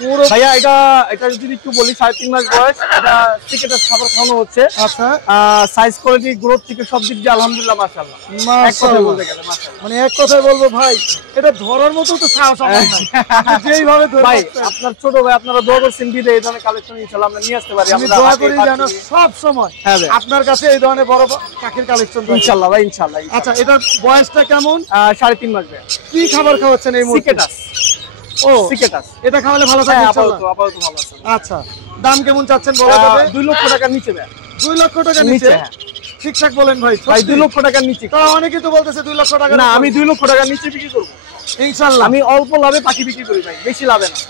পুরো ভাইয়া এটা যদি একটু বলি 3.5 মাস বয়স, এটা টিকেটাস খাবার খাওয়ানো হচ্ছে। আচ্ছা, সাইজ কোয়ালিটি গ্রোথ থেকে সব দিক দিয়ে আলহামদুলিল্লাহ মাশাআল্লাহ। মাশাআল্লাহ মানে এক কথায় বলবো ভাই এটা ধরার মতো তো সাহস আমার নাই যেইভাবে ধরে ভাই আপনার ছোট ভাই আপনারা দোয়া করছেন দিলে এই ধরনের কালেকশন ইনশাআল্লাহ আমরা নিয়ে আসতে পারি। আমি দোয়া করি যেন সব সময় আপনার কাছে এই ধরনের বড় পাখির কালেকশন ইনশাআল্লাহ ভাই ইনশাআল্লাহ। আচ্ছা এটার বয়সটা কেমন? 3.5 মাস ভাই। কি খাবার খাওয়াচ্ছেন এই মুহূর্তে? টিকেটাস। ও টিকেটাস, এটা খাওয়ালে ভালো থাকবে ইনশাআল্লাহ। আপাতত ভালো আছে। আচ্ছা দাম কেমন চাচ্ছেন বলা যাবে? 2 লক্ষ টাকার নিচে ভাই। 2 লক্ষ টাকার নিচে? ঠিকঠাক বলেন ভাই। ভাই 2 লক্ষ টাকার নিচে। তো অনেকে তো বলতেছে 2 লক্ষ টাকা। না আমি 2 লক্ষ টাকার নিচে বিক্রি করব ইনশাআল্লাহ। আমি অল্প লাভে পাখি বিক্রি করি ভাই, বেশি লাভে না।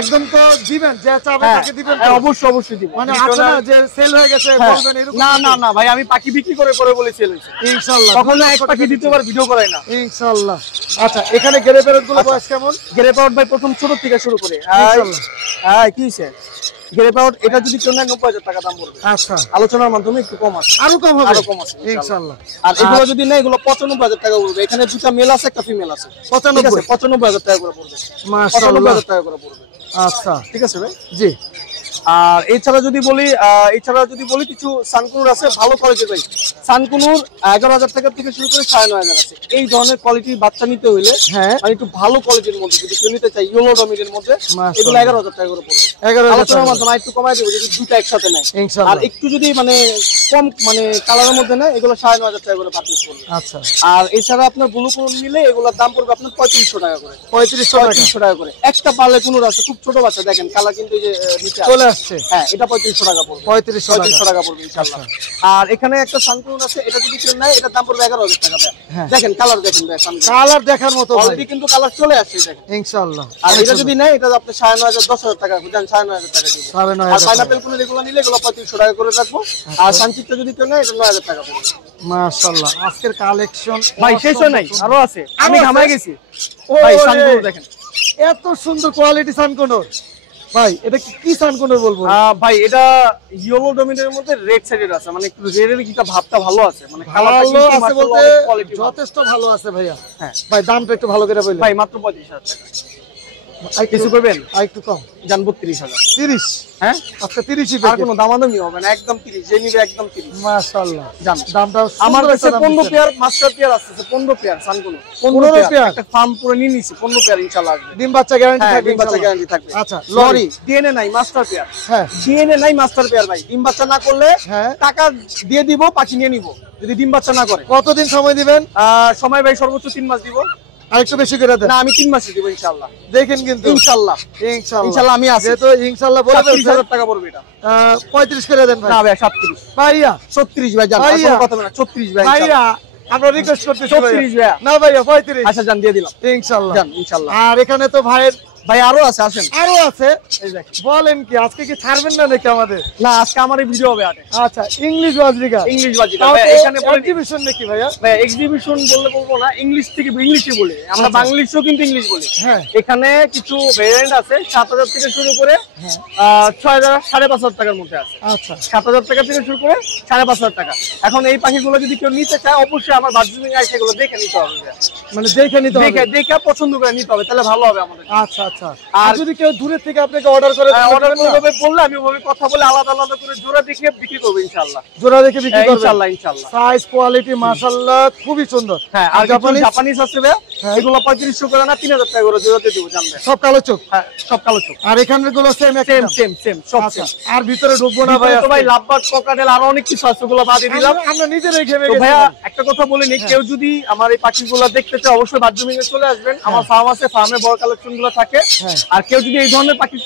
একদম তো দিবেন, যে চাবে তাকে দিবেন। অবশ্যই অবশ্যই দিব। মানে আছে না যে সেল হয়ে গেছে বলবেন এরকম? না না না ভাই, আমি পাখি বিক্রি করে পরে বলে সেল হইছে ইনশাআল্লাহ। কখনো এক পাখি দ্বিতীয়বার ভিডিও করাই না ইনশাআল্লাহ। আচ্ছা এখানে গ্রে প্যারট গুলো বয়স কেমন? গ্রে প্যারট ভাই প্রথম ছোট থেকে শুরু করে ইনশাআল্লাহ। কি হইছে গ্রে প্যারট এটা যদি কেউ নেয় 90,000 টাকা দাম পড়বে। আচ্ছা আলোচনার মাধ্যমে একটু কম আছে, আরো কম হবে? আরো কম আছে ইনশাআল্লাহ। আর এগুলো যদি নেয় এগুলো 95,000 টাকা পড়বে। এখানে দুটো মেল আছে একটা ফিমেল আছে। 95,000 টাকা করে পড়বে। মাশাআল্লাহ 95,000 টাকা করে পড়বে। আচ্ছা ঠিক আছে ভাই। জি। আর এছাড়া যদি বলি কিছু সানকুনুর আছে ভালো কোয়ালিটির ভাই। সানকুনুর 11,000 টাকা থেকে শুরু করে 9,500 আছে। এই ধরনের কোয়ালিটির বাচ্চা নিতে হইলে মানে একটু ভালো কোয়ালিটির মধ্যে যদি কেউ নিতে চাই ইয়েলো ডমিনের মধ্যে এগুলো 11,000 টাকা করে পড়বে। 11,000 টাকা মাধ্যমে একটু কমাই দেব যদি দুটো একসাথে নেয়। ইনশাআল্লাহ। আর একটু যদি মানে কম মানে কালারের মধ্যে নেয় এগুলো 9,500 টাকা করে পারচেজ করবে। আচ্ছা। আর এছাড়া আপনার ব্লু কুনুর নিলে এগুলোর দাম পড়বে আপনার 3500 টাকা করে। 3500 টাকা করে। একটা পার্লে কুনুর আছে খুব ছোট বাচ্চা, দেখেন কালার কিন্তু এই যে নিচে চলে আসছে। হ্যাঁ এটা 3500 টাকা পড়বে। 3500 টাকা পড়বে ইনশাআল্লাহ। আর এখানে একটা সানকুন আছে, এটা যদি কেউ নেয় এটা দাম পড়বে 11,000 টাকা ভাই। দেখেন কালার দেখেন ভাই, কালার দেখার মতো অলরেডি কিন্তু কালার চলে আসছে দেখেন ইনশাআল্লাহ। আর এটা যদি নেয় এটা আপনি 9,500 10,000 টাকা দেন, 9,500 টাকা দিব। আর পাইনাপল কোন রেগুলা নিলে এগুলো 3500 টাকা করে রাখবো। আর সানচিত্র যদি কেউ নেয় এটা 9,000 টাকা পড়বে। মাশাআল্লাহ আজকের কালেকশন ভাই শেষ হয় নাই, আরো আছে, আমি ঘামাই গেছি ভাই। সানকুন দেখেন এত সুন্দর কোয়ালিটি সানকুনোর ভাই। এটা কি সানকুনোর বলবো ভাই? এটা ইয়েলো ডমিনের মধ্যে রেড সাইডের আছে, মানে একটু রেডের কিটা ভাবটা ভালো আছে, মানে কালারটা কিন্তু আছে বলতে কোয়ালিটি যথেষ্ট ভালো আছে ভাইয়া। হ্যাঁ ভাই দামটা একটু ভালো করে বলুন ভাই। মাত্র 35,000 টাকা। কিছু করবেন? আর একটু কম জান 32,000। 30? হ্যাঁ আচ্ছা 30ই আর কোনো দামাদামি হবে না, একদম 30 যে নিবে একদম 30। মাশাআল্লাহ। জান দামটা আমার কাছে 15 পেয়ার মাস্টার পেয়ার আছে, 15 পেয়ার সানগুলো 15 পেয়ার একটা ফার্ম পুরো নিয়ে নিছি। 15 পেয়ার ইনশাআল্লাহ আসবে। ডিম বাচ্চা গ্যারান্টি থাকবে? ডিম বাচ্চা গ্যারান্টি থাকবে। আচ্ছা লরি ডিএনএ নাই মাস্টার পেয়ার। হ্যাঁ ডিএনএ নাই মাস্টার পেয়ার ভাই। ডিম বাচ্চা না করলে টাকা দিয়ে দিব, পাখি নিয়ে নিব যদি ডিম বাচ্চা না করে। কতদিন সময় দিবেন? সময় ভাই সর্বোচ্চ 3 মাস দিব। আরেকটু বেশি করে দেন। না আমি 3 মাসই দিব ইনশাআল্লাহ। দেখেন কিন্তু ইনশাআল্লাহ ইনশাআল্লাহ আমি আছি তো ইনশাআল্লাহ বলে 30,000 টাকা পড়বে এটা। 35 করে দেন ভাই। না ভাই 37 ভাইয়া 36 ভাই জান, আর কোনো কথা না। 36 ভাই ভাইয়া আমরা রিকোয়েস্ট করতেছি 36 ভাইয়া। না ভাইয়া 35। আচ্ছা জান দিয়ে দিলাম ইনশাআল্লাহ জান ইনশাআল্লাহ। আর এখানে তো ভাইয়ের ভাই আরো আছে, আসেন আরো আছে। বলেন কি আজকে কি ছাড়বেন না নাকি আমাদের? না আজকে আমার এই ভিডিও হবে আটে। আচ্ছা ইংলিশ বাজরিকা ভাই এখানে এক্সিবিশন নাকি ভাইয়া? ভাই এক্সিবিশন বলবো না, ইংলিশ থেকে ইংলিশই বলি আমরা, বাংলিশও কিন্তু ইংলিশ বলি। হ্যাঁ এখানে কিছু ভেরিয়েন্ট আছে 7,000 থেকে শুরু করে 6,000 5,500 টাকার মধ্যে আছে। আচ্ছা 7,000 টাকা থেকে শুরু করে 5,500 টাকা। এখন এই পাখিগুলো যদি কেউ নিতে চায় অবশ্যই আমার বার্জিং আইসে এগুলো দেখে নিতে হবে, মানে দেখে নিতে হবে, দেখে পছন্দ করে নিতে হবে, তাহলে ভালো হবে আমাদের। আচ্ছা আচ্ছা। আর যদি কেউ দূরে থেকে আপনাকে অর্ডার করে বললে আমি ওভাবে কথা বলে আলাদা আলাদা করে জোড়া দেখে বিক্রি করবো ইনশাআল্লাহ। জোড়া দেখে বিক্রি করবেন ইনশাআল্লাহ ইনশাআল্লাহ। সাইজ কোয়ালিটি মাশাআল্লাহ খুবই সুন্দর। হ্যাঁ আর জাপানিজ আছে ভাই, এগুলো 3500 করে না 3,000 টাকা করে জোড়াতে দেব জানবে। সব কালো চোখ? হ্যাঁ সব কালো চোখ। আর এখানের গুলো সেম সেম সব সেম। আর ভিতরে ঢুকবো না ভাই, তো ভাই লাভবার্ড ককাটেল আর অনেক কিছু আছে, ওগুলো বাদে দিলাম, আমরা নিজেরাই ঘেমে গেছি। ভাইয়া একটা কথা বলে নি, কেউ যদি আমার এই পাখিগুলো দেখতে চায় অবশ্যই বাথরুমিং এ চলে আসবেন। আমার ফার্ম আছে, ফার্মে বড় কালেকশন গুলো থাকে। আর কেউ যদি এই ধরনের পাখি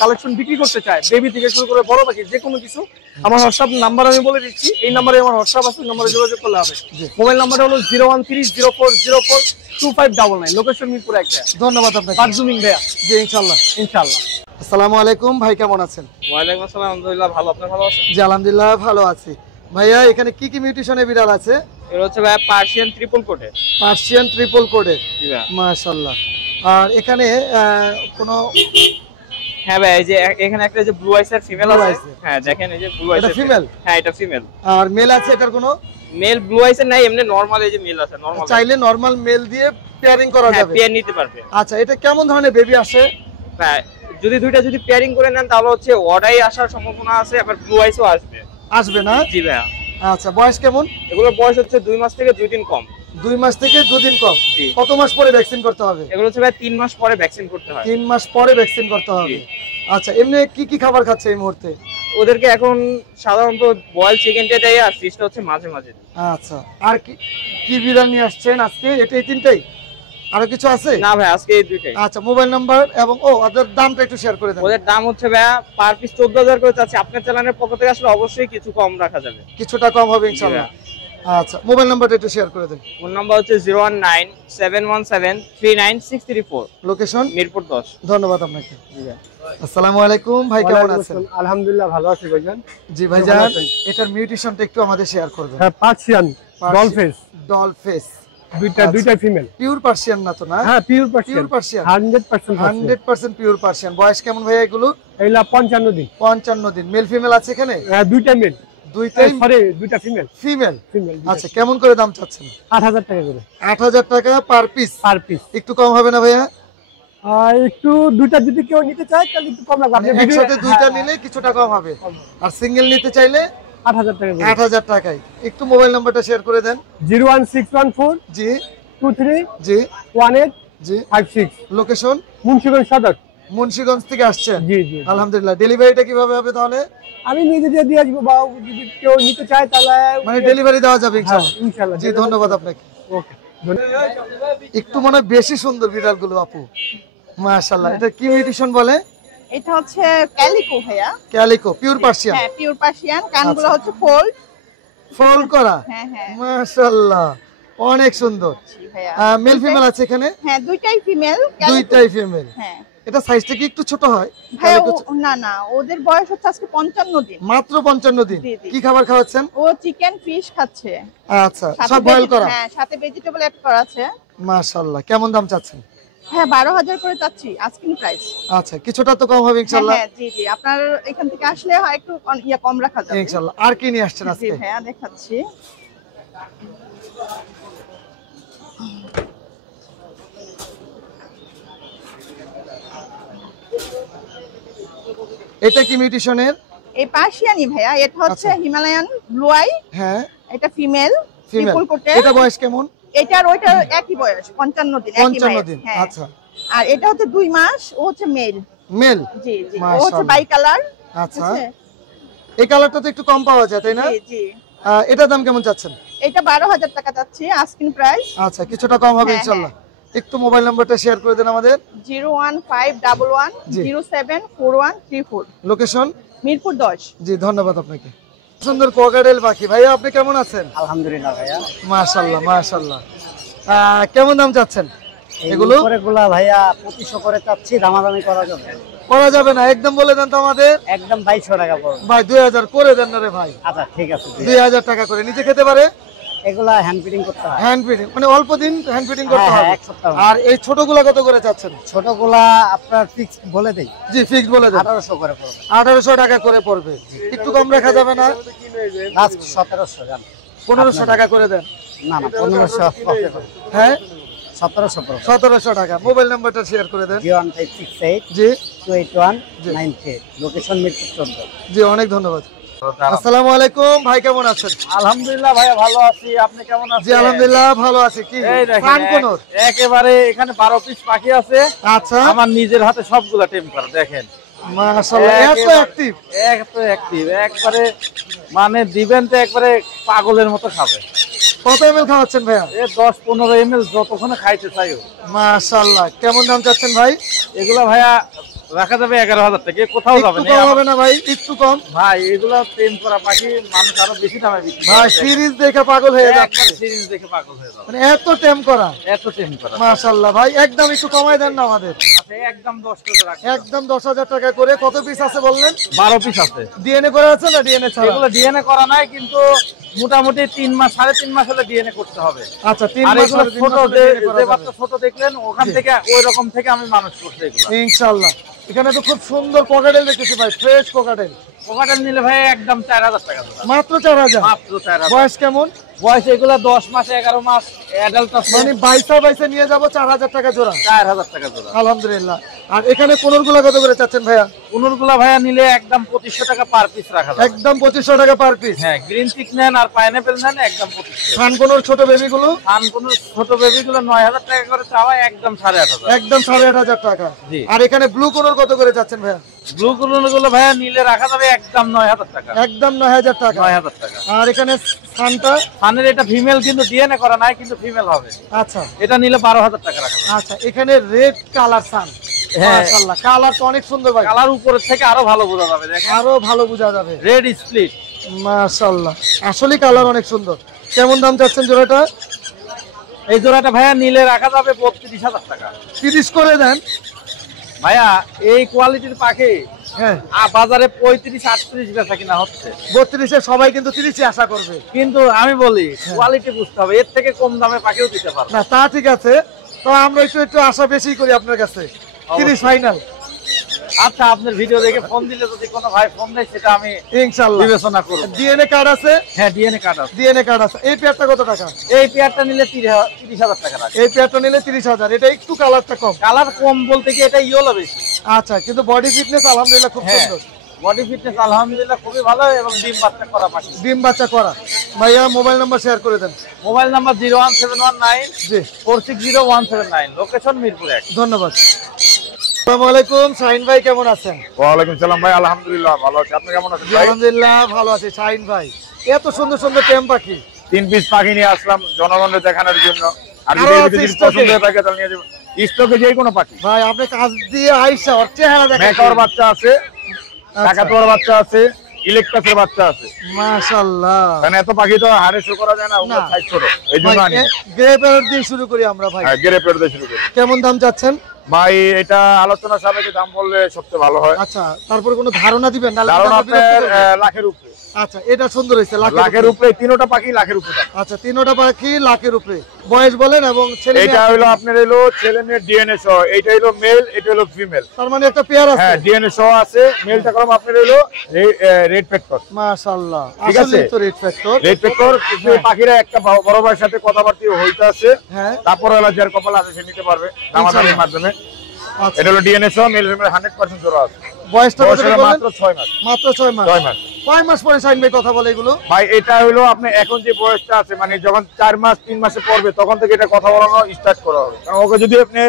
কালেকশন বিক্রি করতে চায়, বেবি থেকে শুরু করে বড় পাখি যে কোনো কিছু, আমার হোয়াটসঅ্যাপ নাম্বার আমি বলে দিচ্ছি, এই নাম্বারে আমার হোয়াটসঅ্যাপ আছে, নম্বরে যোগাযোগ করলে হবে। মোবাইল নাম্বারটা হলো 01304042599, লোকেশন মিরপুর 1। ধন্যবাদ আপনাকে বাথরুমিং ভাইয়া। জি ইনশাআল্লাহ ইনশাআল্লাহ। আসসালামু আলাইকুম ভাই, কেমন আছেন? ওয়ালাইকুম আসসালাম, আলহামদুলিল্লাহ ভালো, আপনি ভালো আছেন? জি আলহামদুলিল্লাহ ভালো আছি। ভাইয়া এখানে কি কি মিউটেশনের বিড়াল আছে? এটা হচ্ছে ভাই পার্সিয়ান ট্রিপল কোটের। পার্সিয়ান ট্রিপল কোটের, মাশাআল্লাহ। আর এখানে কোনো হ্যাঁ ভাই, এই যে এখানে একটা যে ব্লু আইসের ফিমেল আছে। হ্যাঁ দেখেন, এই যে ব্লু আইসের এটা ফিমেল। হ্যাঁ এটা ফিমেল। আর মেল আছে এটার কোনো? মেল ব্লু আইসের নাই, এমনি নরমাল এই যে মেল আছে। নরমাল চাইলে নরমাল মেল দিয়ে পেয়ারিং করা যাবে। হ্যাঁ, পেয়ার নিতে পারবে। আচ্ছা, এটা কেমন ধরনের বেবি আসে? হ্যাঁ, যদি দুইটা যদি পেয়ারিং করে নেন তাহলে হচ্ছে ওয়াডাই আসার সম্ভাবনা আছে, আবার ব্লু আইসও আসবে। আসবে না? জি ভাইয়া। আচ্ছা, বয়স কেমন? এগুলোর বয়স হচ্ছে 2 মাস থেকে 2 দিন কম। 2 মাস থেকে 2 দিন কম। জি। কত মাস পরে ভ্যাকসিন করতে হবে? এগুলো হচ্ছে ভাই 3 মাস পরে ভ্যাকসিন করতে হয়। 3 মাস পরে ভ্যাকসিন করতে হবে। আচ্ছা, এমনি কি কি খাবার খাচ্ছে এই মুহূর্তে? ওদেরকে এখন সাধারণত বয়েল চিকেনটা দেয়, আর ফিশটা হচ্ছে মাঝে মাঝে। আচ্ছা, আর কি কি বিড়াল নিয়ে আসছেন আজকে? এটাই তিনটাই? আরো কিছু আছে? না ভাই, আজকে এই দুইটাই। আচ্ছা, মোবাইল নাম্বার এবং ওদের দামটা একটু শেয়ার করে দেন। ওদের দাম হচ্ছে ভাইয়া পার পিস 14,000 করে চাচ্ছি। আপনার চ্যানেলের পক্ষ থেকে আসলে অবশ্যই কিছু কম রাখা যাবে। কিছুটা কম হবে ইনশাআল্লাহ। আচ্ছা, মোবাইল নাম্বারটা একটু শেয়ার করে দেন। ফোন নাম্বার হচ্ছে 019-717-39634। লোকেশন মিরপুর 10। ধন্যবাদ আপনাকে। আসসালামু আলাইকুম ভাই, কেমন আছেন? আলহামদুলিল্লাহ ভালো আছি ভাইজান। জি ভাইজান, এটার মিউটেশনটা একটু আমাদের শেয়ার করবেন। হ্যাঁ, Persian doll face. Doll face দুইটা ফিমেল। পিওর পার্সিয়ান না তো? না, হ্যাঁ pure Persian. Pure Persian 100% 100% pure Persian. বয়স কেমন ভাইয়া এগুলো? এইলা 55 দিন। 55 দিন। মেল ফিমেল আছে এখানে? হ্যাঁ, দুইটা মেল। দুইটাই সরি, দুইটা ফিমেল। ফিমেল। ফিমেল। আচ্ছা, কেমন করে দাম চাচ্ছেন? 8000 টাকা করে। 8000 টাকা পার পিস? Per piece. একটু কম হবে না ভাইয়া? একটু দুইটা যদি কেউ নিতে চায় তাহলে একটু কম লাগবে। আপনি একসাথে দুইটা নিলে কিছুটা কম হবে, আর সিঙ্গেল নিতে চাইলে 8000 টাকা করে। 8000 টাকায়। একটু মোবাইল নাম্বারটা শেয়ার করে দেন। 01614 জি 23 জি 18 জি। 56। লোকেশন? মুন্সিগঞ্জ সদর। মুন্সিগঞ্জ থেকে আসছেন? জি জি। আলহামদুলিল্লাহ। ডেলিভারিটা কিভাবে হবে তাহলে? আমি নিজে দিয়ে আসবো, বা যদি কেউ নিতে চায় তাহলে মানে ডেলিভারি দেওয়া যাবে ইনশাআল্লাহ? হ্যাঁ, ইনশাআল্লাহ। জি, ধন্যবাদ আপনাকে। ওকে। একটু মনে হয় বেশি সুন্দর বিড়ালগুলো আপু, মাশাআল্লাহ। এটা কি মিউটেশন বলে? এটা হচ্ছে ক্যালিকো ভাইয়া। Calico pure Persian? হ্যাঁ, পিওর পার্সিয়ান। কানগুলো হচ্ছে ফোল্ড। ফোল্ড করা? হ্যাঁ হ্যাঁ। মাশাআল্লাহ, অনেক সুন্দর। ভাইয়া মেল ফিমেল আছে এখানে? হ্যাঁ, দুইটাই ফিমেল। দুইটাই ফিমেল। হ্যাঁ। এটা সাইজটা কি একটু ছোট হয়? ভাইয়া না না, ওদের বয়স হচ্ছে আজকে 55 দিন। মাত্র 55 দিন। কি খাবার খাওয়াচ্ছেন? ও চিকেন ফিশ খাচ্ছে। আচ্ছা, সব বয়েল করা? হ্যাঁ, সাথে ভেজিটেবল অ্যাড করা আছে। মাশাআল্লাহ। কেমন দাম চাচ্ছেন? হ্যাঁ, 12,000 করে চাচ্ছি আস্কিং প্রাইস। আচ্ছা, কিছুটা তো কম হবে ইনশাআল্লাহ? হ্যাঁ জি জি, আপনার এখান থেকে আসলে হয় একটু কম রাখা যাবে ইনশাআল্লাহ। আর কি নিয়ে আসছেন আজকে? জি ভাইয়া, দেখাচ্ছি। এটা কি মিউটেশনের? এই পার্সিয়ানি ভাইয়া। এটা হচ্ছে হিমালয়ান ব্লু আই। হ্যাঁ, এটা ফিমেল। ট্রিপল কোটে। এটা বয়স কেমন? এটার ওইটার একই বয়স, 55 দিন। 55 দিন। আচ্ছা। আর এটা হচ্ছে 2 মাস। ও হচ্ছে মেল। মেল? জি জি। ও হচ্ছে বাই কালার। আচ্ছা, এই কালারটা তো একটু কম পাওয়া যায় তাই না? জি জি। এটার দাম কেমন চাচ্ছেন? এটা 12,000 টাকা যাচ্ছে আস্কিং প্রাইস। আচ্ছা, কিছুটা কম হবে ইনশাআল্লাহ। একটু মোবাইল নাম্বারটা শেয়ার করে দেন আমাদের। 01511074134। লোকেশন? মিরপুর 10। জি, ধন্যবাদ আপনাকে। সুন্দর কোকাটেল পাখি। ভাইয়া আপনি কেমন আছেন? আলহামদুলিল্লাহ ভাইয়া। মাশাআল্লাহ মাশাআল্লাহ। কেমন দাম চাচ্ছেন এগুলো? এগুলা ভাইয়া 2500 করে চাচ্ছি, দামাদামি করা যাবে? করা যাবে না, একদম বলে দেন তো আমাদের। একদম 2200 টাকা পড়বে ভাই। 2000 করে দেন না রে ভাই। আচ্ছা ঠিক আছে। 2000 টাকা করে। নিচে খেতে পারে? এগুলা হ্যান্ড ফিডিং করতে হয়। হ্যান্ড ফিডিং মানে অল্প দিন হ্যান্ড ফিডিং করতে হ্যাঁ, হবে। এক সপ্তাহ। আর এই ছোটগুলা কত করে চাচ্ছেন? ছোটগুলা আপনার ফিক্সড বলে দেই? জি, ফিক্সড বলে দেন। 1800 করে পড়বে। 1800 টাকা করে পড়বে। একটু কম রাখা যাবে না? লাস্ট 1700 জান। 1500 টাকা করে দেন। না না, 1500 হবে। হ্যাঁ, 1700 পড়বে। 1700 টাকা। মোবাইল নাম্বারটা শেয়ার করে দেন। 01568 জি 28193। লোকেশন মিরপুর 14। জি, অনেক ধন্যবাদ। আসসালামু আলাইকুম ভাই, কেমন আছেন? আলহামদুলিল্লাহ ভাইয়া ভালো আছি। আপনি কেমন আছেন? জি আলহামদুলিল্লাহ ভালো আছি। কি এই দেখেন, ফান কোনর? একেবারে এখানে 12 পিস পাখি আছে। আচ্ছা, আমার নিজের হাতে সবগুলা টেম করা। দেখেন মাশাআল্লাহ, এত অ্যাক্টিভ। এত অ্যাক্টিভ, একবারে মানে দিবেন তো একবারে পাগলের মতো খাবে। কত এমএল খাওয়াচ্ছেন ভাইয়া? 10-15 ml যতক্ষণে খাইতে চাইও। মাশাআল্লাহ। কেমন দাম চাচ্ছেন ভাই? এগুলা ভাইয়া রাখা যাবে 11,000 টাকা। কোথাও যাবে একটু কম হবে না ভাই? একটু কম ভাই। এগুলা টেম করা পাখি মানুষ আরো বেশি দামে বিক্রি করে। ভাই, সিরিজ দেখে পাগল হয়ে যাচ্ছে। সিরিজ দেখে পাগল হয়ে যাবে। মানে এত টেম করা। এত টেম করা। মাশাআল্লাহ ভাই, একদম একটু কমাই দেন না আমাদের। আচ্ছা, একদম 10 টাকা রাখি। একদম 10,000 টাকা করে। কত পিস আছে বললেন? 12 পিস আছে। ডিএনএ করা আছে না ডিএনএ ছাড়া? এগুলো ডিএনএ করা নাই, কিন্তু মোটামুটি 3 মাস 3.5 মাস হলে ডিএনএ করতে হবে। আচ্ছা 3 আর মাস এগুলো হলে ছোট DNA করা যে যাবে। বাচ্চা ছোট দেখলেন ওখান থেকে ওই রকম থেকে আমি মানুষ করতে এগুলো। ইনশাআল্লাহ। এখানে তো খুব সুন্দর কোকাটেল দেখতেছি ভাই, ফ্রেশ কোকাটেল। কোকাটেল নিলে ভাই একদম 4000 টাকা জোড়া। মাত্র 4000। মাত্র 4000। বয়স কেমন? বয়স এগুলা 10 মাস 11 মাস অ্যাডাল্ট আছে। মানে 22 নিয়ে যাব 4000 টাকা জোড়া। 4000 টাকা জোড়া। আলহামদুলিল্লাহ। আর এখানে কোনরগুলা কত করে চাচ্ছেন ভাইয়া? কোনরগুলা ভাইয়া নিলে একদম 2500 টাকা পার পিস রাখা যাবে। একদম 2500 টাকা পার পিস। হ্যাঁ, গ্রিন চিক নেন আর পাইনাপল নেন একদম 2500। খানকোনোর ছোট বেবিগুলো? খানকোনোর ছোট বেবিগুলো 9000 টাকা করে চাওয়া, একদম 8500। একদম 8500 টাকা। জি। আর এখানে ব্লু কোনর কত করে চাচ্ছেন ভাইয়া? ব্লু কোনরগুলো ভাইয়া নিলে রাখা যাবে একদম 9000 টাকা। একদম 9000 টাকা। 9000 টাকা। আর এখানে সানটা? সানের এটা ফিমেল, কিন্তু ডিএনএ করা নাই, কিন্তু ফিমেল হবে। আচ্ছা। এটা নিলে 12000 টাকা রাখা যাবে। আচ্ছা, এখানে রেড কালার সান। হ্যাঁ। মাশাআল্লাহ, কালার তো অনেক সুন্দর ভাই। কালার উপরের থেকে আরো ভালো বোঝা যাবে, দেখেন আরো ভালো বোঝা যাবে। Red split. মাশাআল্লাহ, আসলে কালার অনেক সুন্দর। কেমন দাম চাচ্ছেন জোড়াটা? এই জোড়াটা ভাইয়া নিলে রাখা যাবে 32000 টাকা। 30 করে দেন ভাইয়া। এই কোয়ালিটির পাখি হ্যাঁ বাজারে 35-38 বেচা কিনা হচ্ছে। 32-এ সবাই কিন্তু 30-ই আশা করবে। কিন্তু আমি বলি কোয়ালিটি বুঝতে হবে, এর থেকে কম দামে পাখিও দিতে পারবে না, তা ঠিক আছে। তো আমরা একটু আশা বেশি করি আপনার কাছে। 30 ফাইনাল। আচ্ছা, আপনার ভিডিও দেখে ফোন দিলে যদি কোনো ভাই ফোন দেয় সেটা আমি ইনশাআল্লাহ বিবেচনা করব। ডিএনএ কার্ড আছে? হ্যাঁ, ডিএনএ কার্ড আছে। ডিএনএ কার্ড আছে। এই পেয়ারটা কত টাকা? এই পেয়ারটা নিলে 30000 টাকা রাখে। এই পেয়ারটা নিলে 30,000। এটা একটু কালারটা কম। কালার কম বলতে কি এটা ইয়েলো বেশি। আচ্ছা, কিন্তু বডি ফিটনেস আলহামদুলিল্লাহ খুব হ্যাঁ, সুন্দর। বডি ফিটনেস আলহামদুলিল্লাহ খুবই ভালো এবং ডিম বাচ্চা করা পাখি। ডিম বাচ্চা করা। ভাইয়া মোবাইল নাম্বার শেয়ার করে দেন। মোবাইল নাম্বার 01719 জি 460179, লোকেশন মিরপুর 1। ধন্যবাদ। আসসালামু আলাইকুম, শাহিন ভাই কেমন আছেন? ওয়ালাইকুম সালাম ভাই, আলহামদুলিল্লাহ ভালো আছি। আপনি কেমন আছেন জি, ভাই? আলহামদুলিল্লাহ ভালো আছি। শাহিন ভাই, এত সুন্দর সুন্দর টেম পাখি। 3 পিস পাখি নিয়ে আসলাম জনগণকে দেখানোর জন্য। আর আরো যদি আছে যদি স্টকে? পছন্দ হয়ে থাকে তাহলে নিয়ে যাবেন। স্টকে যে কোনো পাখি। ভাই আপনি কাজ দিয়ে আইসা ওর চেহারা দেখেন। মেকাওয়ার বাচ্চা আছে, কাকাতুয়ার বাচ্চা আছে, ইলেকট্রাসের বাচ্চা আছে। মাশাআল্লাহ। কারণ এত পাখি তো হাড়ে শো করা যায় না, ওগুলো না। সাইজ ছোট। এই জন্য আনি। গ্রে প্যারট দিয়ে শুরু করি আমরা ভাই। হ্যাঁ, গেরে পেড় দিয়ে শুরু করি। কেমন দাম চাচ্ছেন? ভাই এটা আলোচনা সাপেক্ষে দাম বললে সবচেয়ে ভালো হয়। আচ্ছা, তারপরে কোনো ধারণা দিবেন? নাহলে কারণ কিন্তু আমরা আপনার বিরক্ত করব। লাখের উপরে। আচ্ছা, এটা সুন্দর হয়েছে। লাখের উপরে, তিনোটা পাখি লাখের উপরে দাম। আচ্ছা, তিনটা পাখি লাখের উপরে। বয়স বলেন এবং ছেলে মেয়ে এটা আছে? হলো আপনার হলো ছেলে মেয়ে ডিএনএ সহ। এইটা হলো মেল, এটা হলো ফিমেল। তার মানে একটা পেয়ার আছে। হ্যাঁ, ডিএনএ সহ আছে। মেলটা করলাম আপনার হলো রেড ফ্যাক্টর। মাশাআল্লাহ, ঠিক আছে? আসলে তো রেড ফ্যাক্টর। রেড ফ্যাক্টর পাখিরা একটা বড় ভাইয়ের সাথে কথাবার্তা হইতে আছে। হ্যাঁ। তারপর হলো যার কপাল আছে সে নিতে পারবে দামাদামির মাধ্যমে। আচ্ছা, এটা হলো ডিএনএ সহ মেল ফিমেল 100% জোড়া আছে। বয়সটা কত বয়স হলো বলেন? মাত্র 6 মাস। মাত্র 6 মাস। 6 মাস। কয় মাস পরে শাহিন ভাই কথা বলে এগুলো? ভাই এটা হলো আপনি এখন যে বয়সটা আছে, মানে যখন 4 মাস 3 মাসে পড়বে তখন থেকে এটা কথা বলানো স্টার্ট করা হবে। কারণ ওকে যদি আপনি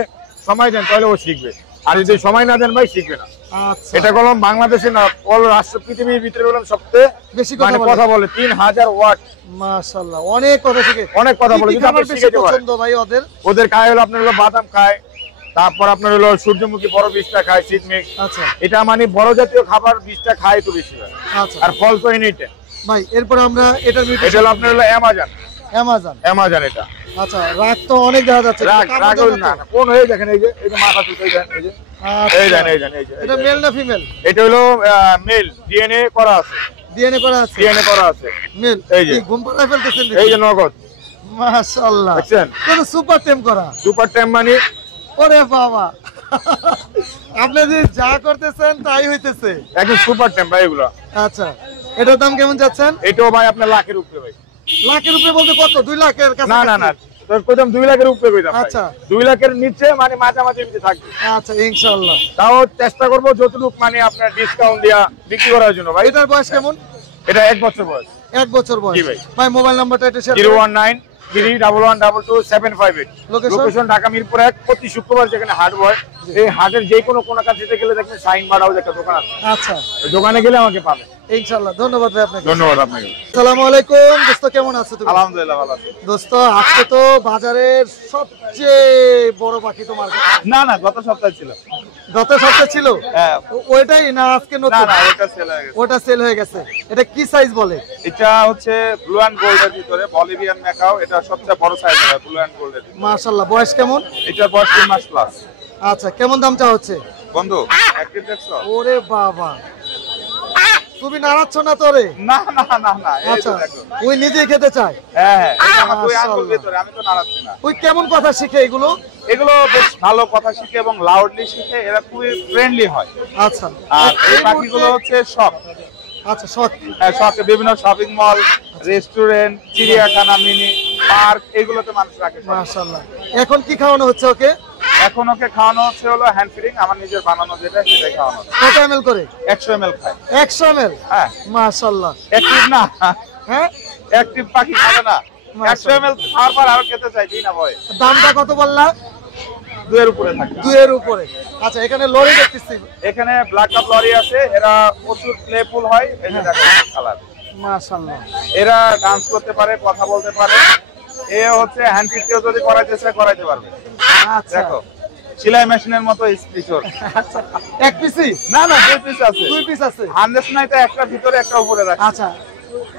সময় দেন তাহলে ও শিখবে, আর যদি সময় না দেন ভাই শিখবে না। আচ্ছা, এটা কলম বাংলাদেশে না, অল রাষ্ট্র পৃথিবীর ভিতরে বললাম সবচেয়ে বেশি মানে কথা কথা বলে। বলে 3000 ওয়াট। মাশাআল্লাহ, অনেক কথা শিখে। অনেক কথা বলে। কি যদি আপনি খাবার বেশি শিখে যেতে পারেন। পছন্দ ভাই ওদের? ওদের খায় হলো আপনার হলো বাদাম খায়, তারপর আপনার হলো সূর্যমুখী বড় বীজটা খায়, শীত মিক্স। আচ্ছা এটা মানে বড় জাতীয় খাবার বীজটা খায় তো বেশি হয়। আচ্ছা আর ফল তো এনিটে। ভাই, এরপর আমরা এটার এটা হলো আপনার হলো অ্যামাজন। অ্যামাজন। অ্যামাজন এটা। আচ্ছা, রাগ তো অনেক দেখা যাচ্ছে। রাগ কামড় রাগ দেয় না তো? না, কোন হয়ে দেখেন এই যে মাথা চুল এই যে আচ্ছা, এই দেন এই দেন এই যে এটা মেল না ফিমেল? এটা হলো মেল, ডিএনএ করা আছে। ডিএনএ করা আছে? ডিএনএ করা আছে। মেল। এই যে। কি ঘুম পাড়ায় ফেলতেছেন এই যে নগদ। মাশাআল্লাহ, দেখছেন? এটা সুপার টেম করা। সুপার টাইম মানে ওরে বাবা, আপনি যে যা করতেছেন তাই হইতেছে। একদম সুপার টাইম ভাই এগুলো। আচ্ছা, এটার দাম কেমন যাচ্ছেন? এটাও ভাই আপনার লাখের উপরে ভাই। লাখের উপরে বলতে কত? 2 লাখের কাছে? না না না, তোর কদম 2 লাখের উপরে কইতাম ভাই। আচ্ছা। 2 লাখের নিচে মানে মাঝামাঝি ভিতরে থাকবে। আচ্ছা, ইনশাআল্লাহ। তাও চেষ্টা করব যতটুকু মানে আপনার ডিসকাউন্ট দিয়া বিক্রি করার জন্য ভাই। এটার বয়স কেমন? এটা 1 বছর বয়স। 1 বছর বয়স। জি ভাই। ভাই, মোবাইল নাম্বারটা একটু শেয়ার করুন। 01931122758। লোকেশন? লোকেশন ঢাকা মিরপুর 1। প্রতি শুক্রবার যেখানে হাট হয়, এই হাটের যে কোনো কাছে গেলে দেখবেন শাইন বাড়াও একটা দোকান আছে। আচ্ছা, ওই দোকানে গেলে আমাকে পাবে। ইনশাআল্লাহ। ধন্যবাদ ভাই আপনাকে। ধন্যবাদ আপনাকে। আসসালামু আলাইকুম দোস্ত, কেমন আছো তুমি? আলহামদুলিল্লাহ ভালো আছি। দোস্ত, আজকে তো বাজারের সবচেয়ে বড় পাখি তোমার কাছে। না না, গত সপ্তাহে ছিল। গত সপ্তাহে ছিল? হ্যাঁ। ওইটাই না আজকে না নতুন? না, ওটা সেল হয়ে গেছে। ওটা সেল হয়ে গেছে। এটা কি সাইজ বলে? এটা হচ্ছে ব্লু অ্যান্ড গোল্ডের ভিতরে বলিভিয়ান ম্যাকাও। এটা সবচেয়ে বড় সাইজ হয় ব্লু অ্যান্ড গোল্ডের। মাশাআল্লাহ, বয়স কেমন? এটার বয়স 3 মাস প্লাস। আচ্ছা, কেমন দাম চা হচ্ছে? বন্ধু, 1 কেজি 100। ওরে বাবা, তুমি নাড়াচ্ছ না তোরে? না না না না, এই আচ্ছা, তো দেখো। ওই নিজেই খেতে চায়? হ্যাঁ হ্যাঁ, আমার দুই আঙ্গুল মাশাআল্লাহ। ভিতরে, আমি তো নাড়াচ্ছি না। ওই কেমন কথা শিখে এগুলো? এগুলো বেশ ভালো কথা শিখে এবং লাউডলি শিখে, এরা খুবই ফ্রেন্ডলি হয়। আচ্ছা, আর এই এই পাখিগুলো মুহূর্তে- হচ্ছে শখ, আচ্ছা, শখ। শখে বিভিন্ন শপিং মল, রেস্টুরেন্ট, চিড়িয়াখানা, মিনি পার্ক, এগুলোতে মানুষ রাখে শখ। মাশাআল্লাহ। এখন কি খাওয়ানো হচ্ছে ওকে? এখন ওকে খাওয়ানো হচ্ছে হলো হ্যান্ড ফিডিং, আমার নিজের বানানো যেটা সেটাই খাওয়ানো হচ্ছে। কত ml করে? 100 ml খায়। 100 ml? হ্যাঁ, মাশাআল্লাহ। অ্যাক্টিভ না, হ্যাঁ, অ্যাক্টিভ পাখি খাবে না। 100 ml খাওয়ার পর আরো খেতে চাই, দিই না ভয়। দামটা কত বললা? 2 এর উপরে থাকে। 2 এর উপরে। আচ্ছা, এখানে লরি দেখতেছি। এখানে ব্ল্যাক কাপ লরি আছে, এরা প্রচুর প্লেফুল হয়, এই যে দেখো কালার। মাশাআল্লাহ। এরা ডান্স করতে পারে, কথা বলতে পারে। এ হচ্ছে হ্যান্ড ফিডকেও যদি করাইতে চায় করাইতে পারবে। আচ্ছা, দেখো সেলাই মেশিনের মতো স্পিচর। এক পিসি? না না, 2 পিস আছে। 2 পিস আছে? হান্ড্রেস নাই তো, একটা ভিতরে একটা উপরে রাখে। আচ্ছা,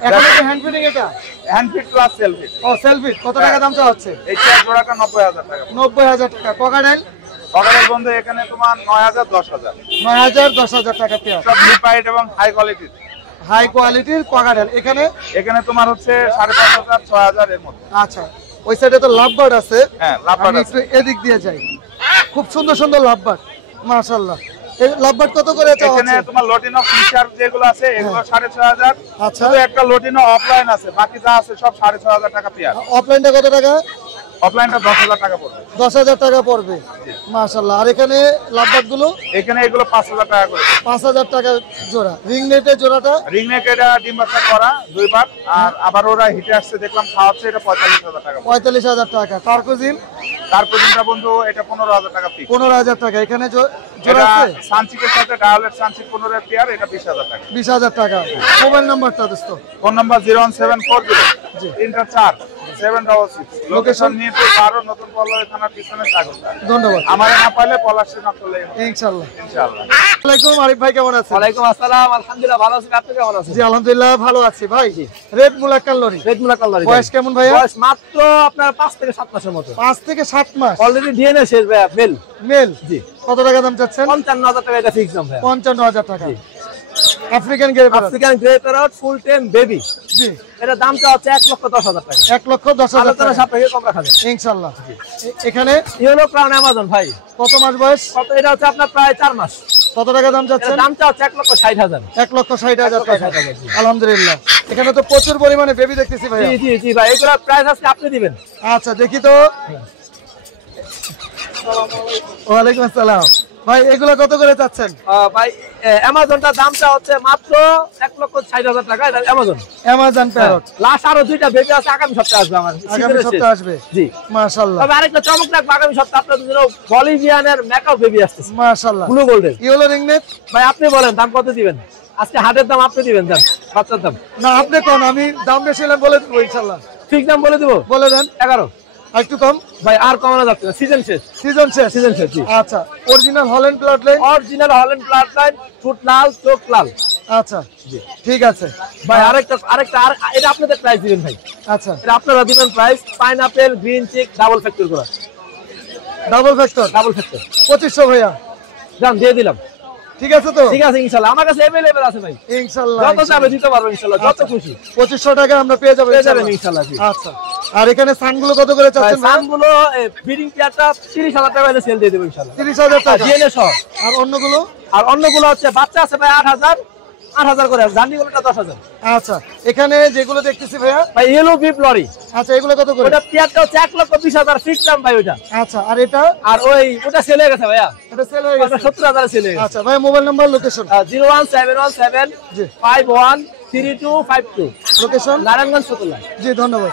এখন কি হ্যান্ড ফিডিং এটা? Hand feed plus selfie. ও, সেলফি। কত টাকা দামটা হচ্ছে? এই চার জোড়াটা 90,000 টাকা। 90,000 টাকা। ককাটেল? ককাটেল বন্ধু এখানে তোমার 9,000 10,000। 9,000 10,000 টাকা পেয়ার। সব লিপাইট এবং হাই কোয়ালিটির। হাই কোয়ালিটির ককাটেল। এখানে? এখানে তোমার হচ্ছে 5,500 6,000 এর মধ্যে। আচ্ছা, ওই সাইডে তো লাভবার্ড আছে। হ্যাঁ, লাভবার্ড আমি আছে। একটু এদিক দিয়ে যাই। খুব সুন্দর সুন্দর লাভবার্ড, মাশাআল্লাহ। এই লাভবার্ড কত করে চাওয়া এখানে হচ্ছে? তোমার লটিনো ফিশার যেগুলো আছে এগুলো 6,500। আচ্ছা, শুধু একটা লটিনো অফলাইন আছে, বাকি যা আছে সব 6,500 টাকা পেয়ার। অফলাইনটা কত টাকা? অফলাইনটা 10,000 টাকা পড়বে। 10,000 টাকা পড়বে। মাশাআল্লাহ। আর এখানে লাভবার্ড গুলো? এখানে এগুলো 5,000 টাকা করে। 5,000 টাকা জোড়া। রিং নেটের জোড়াটা? রিং নেক এটা ডিম বাচ্চা করা 2 বার, আর আবার ওরা হিটে আসছে দেখলাম খাওয়াচ্ছে, এটা 45,000 টাকা। 45,000 টাকা। টার্কোজিন? তারপর দিনটা বন্ধু এটা 15,000 টাকা পিস। 15,000 টাকা। এখানে জোড়া এটা আছে? সানচিকের সাথে ডায়ালেট সানচিক 15 এর পেয়ার, এটা 20,000 টাকা। 20,000 টাকা। মোবাইল নাম্বারটা দোস্ত? ফোন নাম্বার 01740 জি। 3 766। লোকেশন মিরপুর 12, নতুন পল্লবী থানার পিছনে স্বাগত। ধন্যবাদ। আমারে না পাইলে পলাশী না করলে ইনশাআল্লাহ। ইনশাআল্লাহ। আসসালামু আলাইকুম, আরিফ ভাই কেমন আছেন? ওয়ালাইকুম আসসালাম, আলহামদুলিল্লাহ ভালো আছি। আপনি কেমন আছেন? জি আলহামদুলিল্লাহ ভালো আছি ভাই। Red মুলাক্কান lorry. Red মুলাক্কান lorry. বয়স কেমন ভাইয়া? বয়স মাত্র আপনার 5 থেকে 7 মাসের মতো। 5 থেকে 7 মাস। অলরেডি ডিএনএ শেষ ভাইয়া, মেল। মেল? জি। কত টাকা দাম চাচ্ছেন? 55,000 টাকা এটা ফিক্স দাম ভাইয়া। 55,000 টাকা। African grey parrot. African grey parrot full tame baby. জি। এটা দামটা হচ্ছে 1,10,000 টাকা। 1,10,000 আলোচনা টাকা। সাপেক্ষে কম রাখা যায় ইনশাআল্লাহ। এখানে ইয়েলো ক্রাউন অ্যামাজন ভাই। কত মাস বয়স? কত? এটা হচ্ছে আপনার প্রায় 4 মাস। কত টাকা দাম এটা চাচ্ছেন? দামটা হচ্ছে 1,60,000। 1,60,000 টাকা। 1,60,000 জি। আলহামদুলিল্লাহ। এখানে তো প্রচুর পরিমাণে বেবি দেখতেছি ভাই। জি জি জি ভাই, এগুলা প্রাইস আজকে আপনি দিবেন। আচ্ছা, দেখি তো। ওয়ালাইকুম আসসালাম ভাই, এগুলা কত করে চাচ্ছেন? ভাই অ্যামাজনটার দামটা হচ্ছে মাত্র 1,60,000 টাকা। এটা অ্যামাজন। Amazon parrot. লাস্ট আরো 2টা বেবি আছে, আগামী সপ্তাহে আসবে আমার। আগামী সপ্তাহে আসবে? জি। মাশাআল্লাহ। তবে আরেকটা চমক রাখবো, আগামী সপ্তাহে আপনাদের জন্য বলিভিয়ানের মেকআপ বেবি আসতেছে। মাশাআল্লাহ। ব্লু গোল্ডের। Yellow ring neck? ভাই আপনি বলেন দাম কত দিবেন? আজকে হাটের দাম আপনি দিবেন, জান বাচ্চার দাম। না, আপনি কোন, আমি দাম বেশি হলে বলে দেবো ইনশাআল্লাহ। ঠিক দাম বলে দেবো। বলে দেন। 11। আর একটু কম? ভাই আর কমানো যাচ্ছে না, সিজন শেষ। সিজন শেষ? সিজন শেষ জি। আচ্ছা, original Holland blood line? Original Holland blood line, foot লাল, চোখ লাল। আচ্ছা জি, ঠিক আছে ভাই। আরেকটা এটা আপনাদের প্রাইস দিবেন ভাই। আচ্ছা, এটা আপনারা দিবেন price. Pineapple green cheek double factor করা। Double factor? ডাবল ফ্যাক্টর 2500 ভাইয়া। দাম দিয়ে দিলাম। ঠিক আছে তো? ঠিক আছে ইনশাআল্লাহ, আমার কাছে अवेलेबल আছে ভাই। ইনশাআল্লাহ যত চাবে দিতে পারবো ইনশাআল্লাহ, যত আচ্ছা, খুশি। 2500 টাকা আমরা পেয়ে যাবো পেয়ে যাবেন ইনশাআল্লাহ জি। আচ্ছা, আর এখানে সানগুলো কত করে ভাই চাচ্ছেন? সানগুলো ব্রিডিং পেয়ারটা 30,000 টাকা হলে সেল দিয়ে দেব ইনশাআল্লাহ। 30,000 টাকা ডিএনএ সহ। আর অন্যগুলো? আর অন্যগুলো হচ্ছে বাচ্চা আছে ভাই 8,000 করে, জান্ডিগুলোটা 10,000। আচ্ছা, এখানে যেগুলো দেখতেছি ভাইয়া, ভাই ইয়েলো বিপ লরি। আচ্ছা, এগুলো কত করে? ওটা পেয়ারটা হচ্ছে 1,20,000 ফিক্স দাম ভাই ওটা। আচ্ছা, আর এটা? আর ওটা সেল হয়ে গেছে ভাইয়া, এটা সেল হয়ে গেছে? 70,000 সেল হয়ে গেছে। আচ্ছা ভাই, মোবাইল নাম্বার, লোকেশন? 01717 জি। 513252। লোকেশন? নারায়ণগঞ্জ ফতুল্লা। জি, ধন্যবাদ।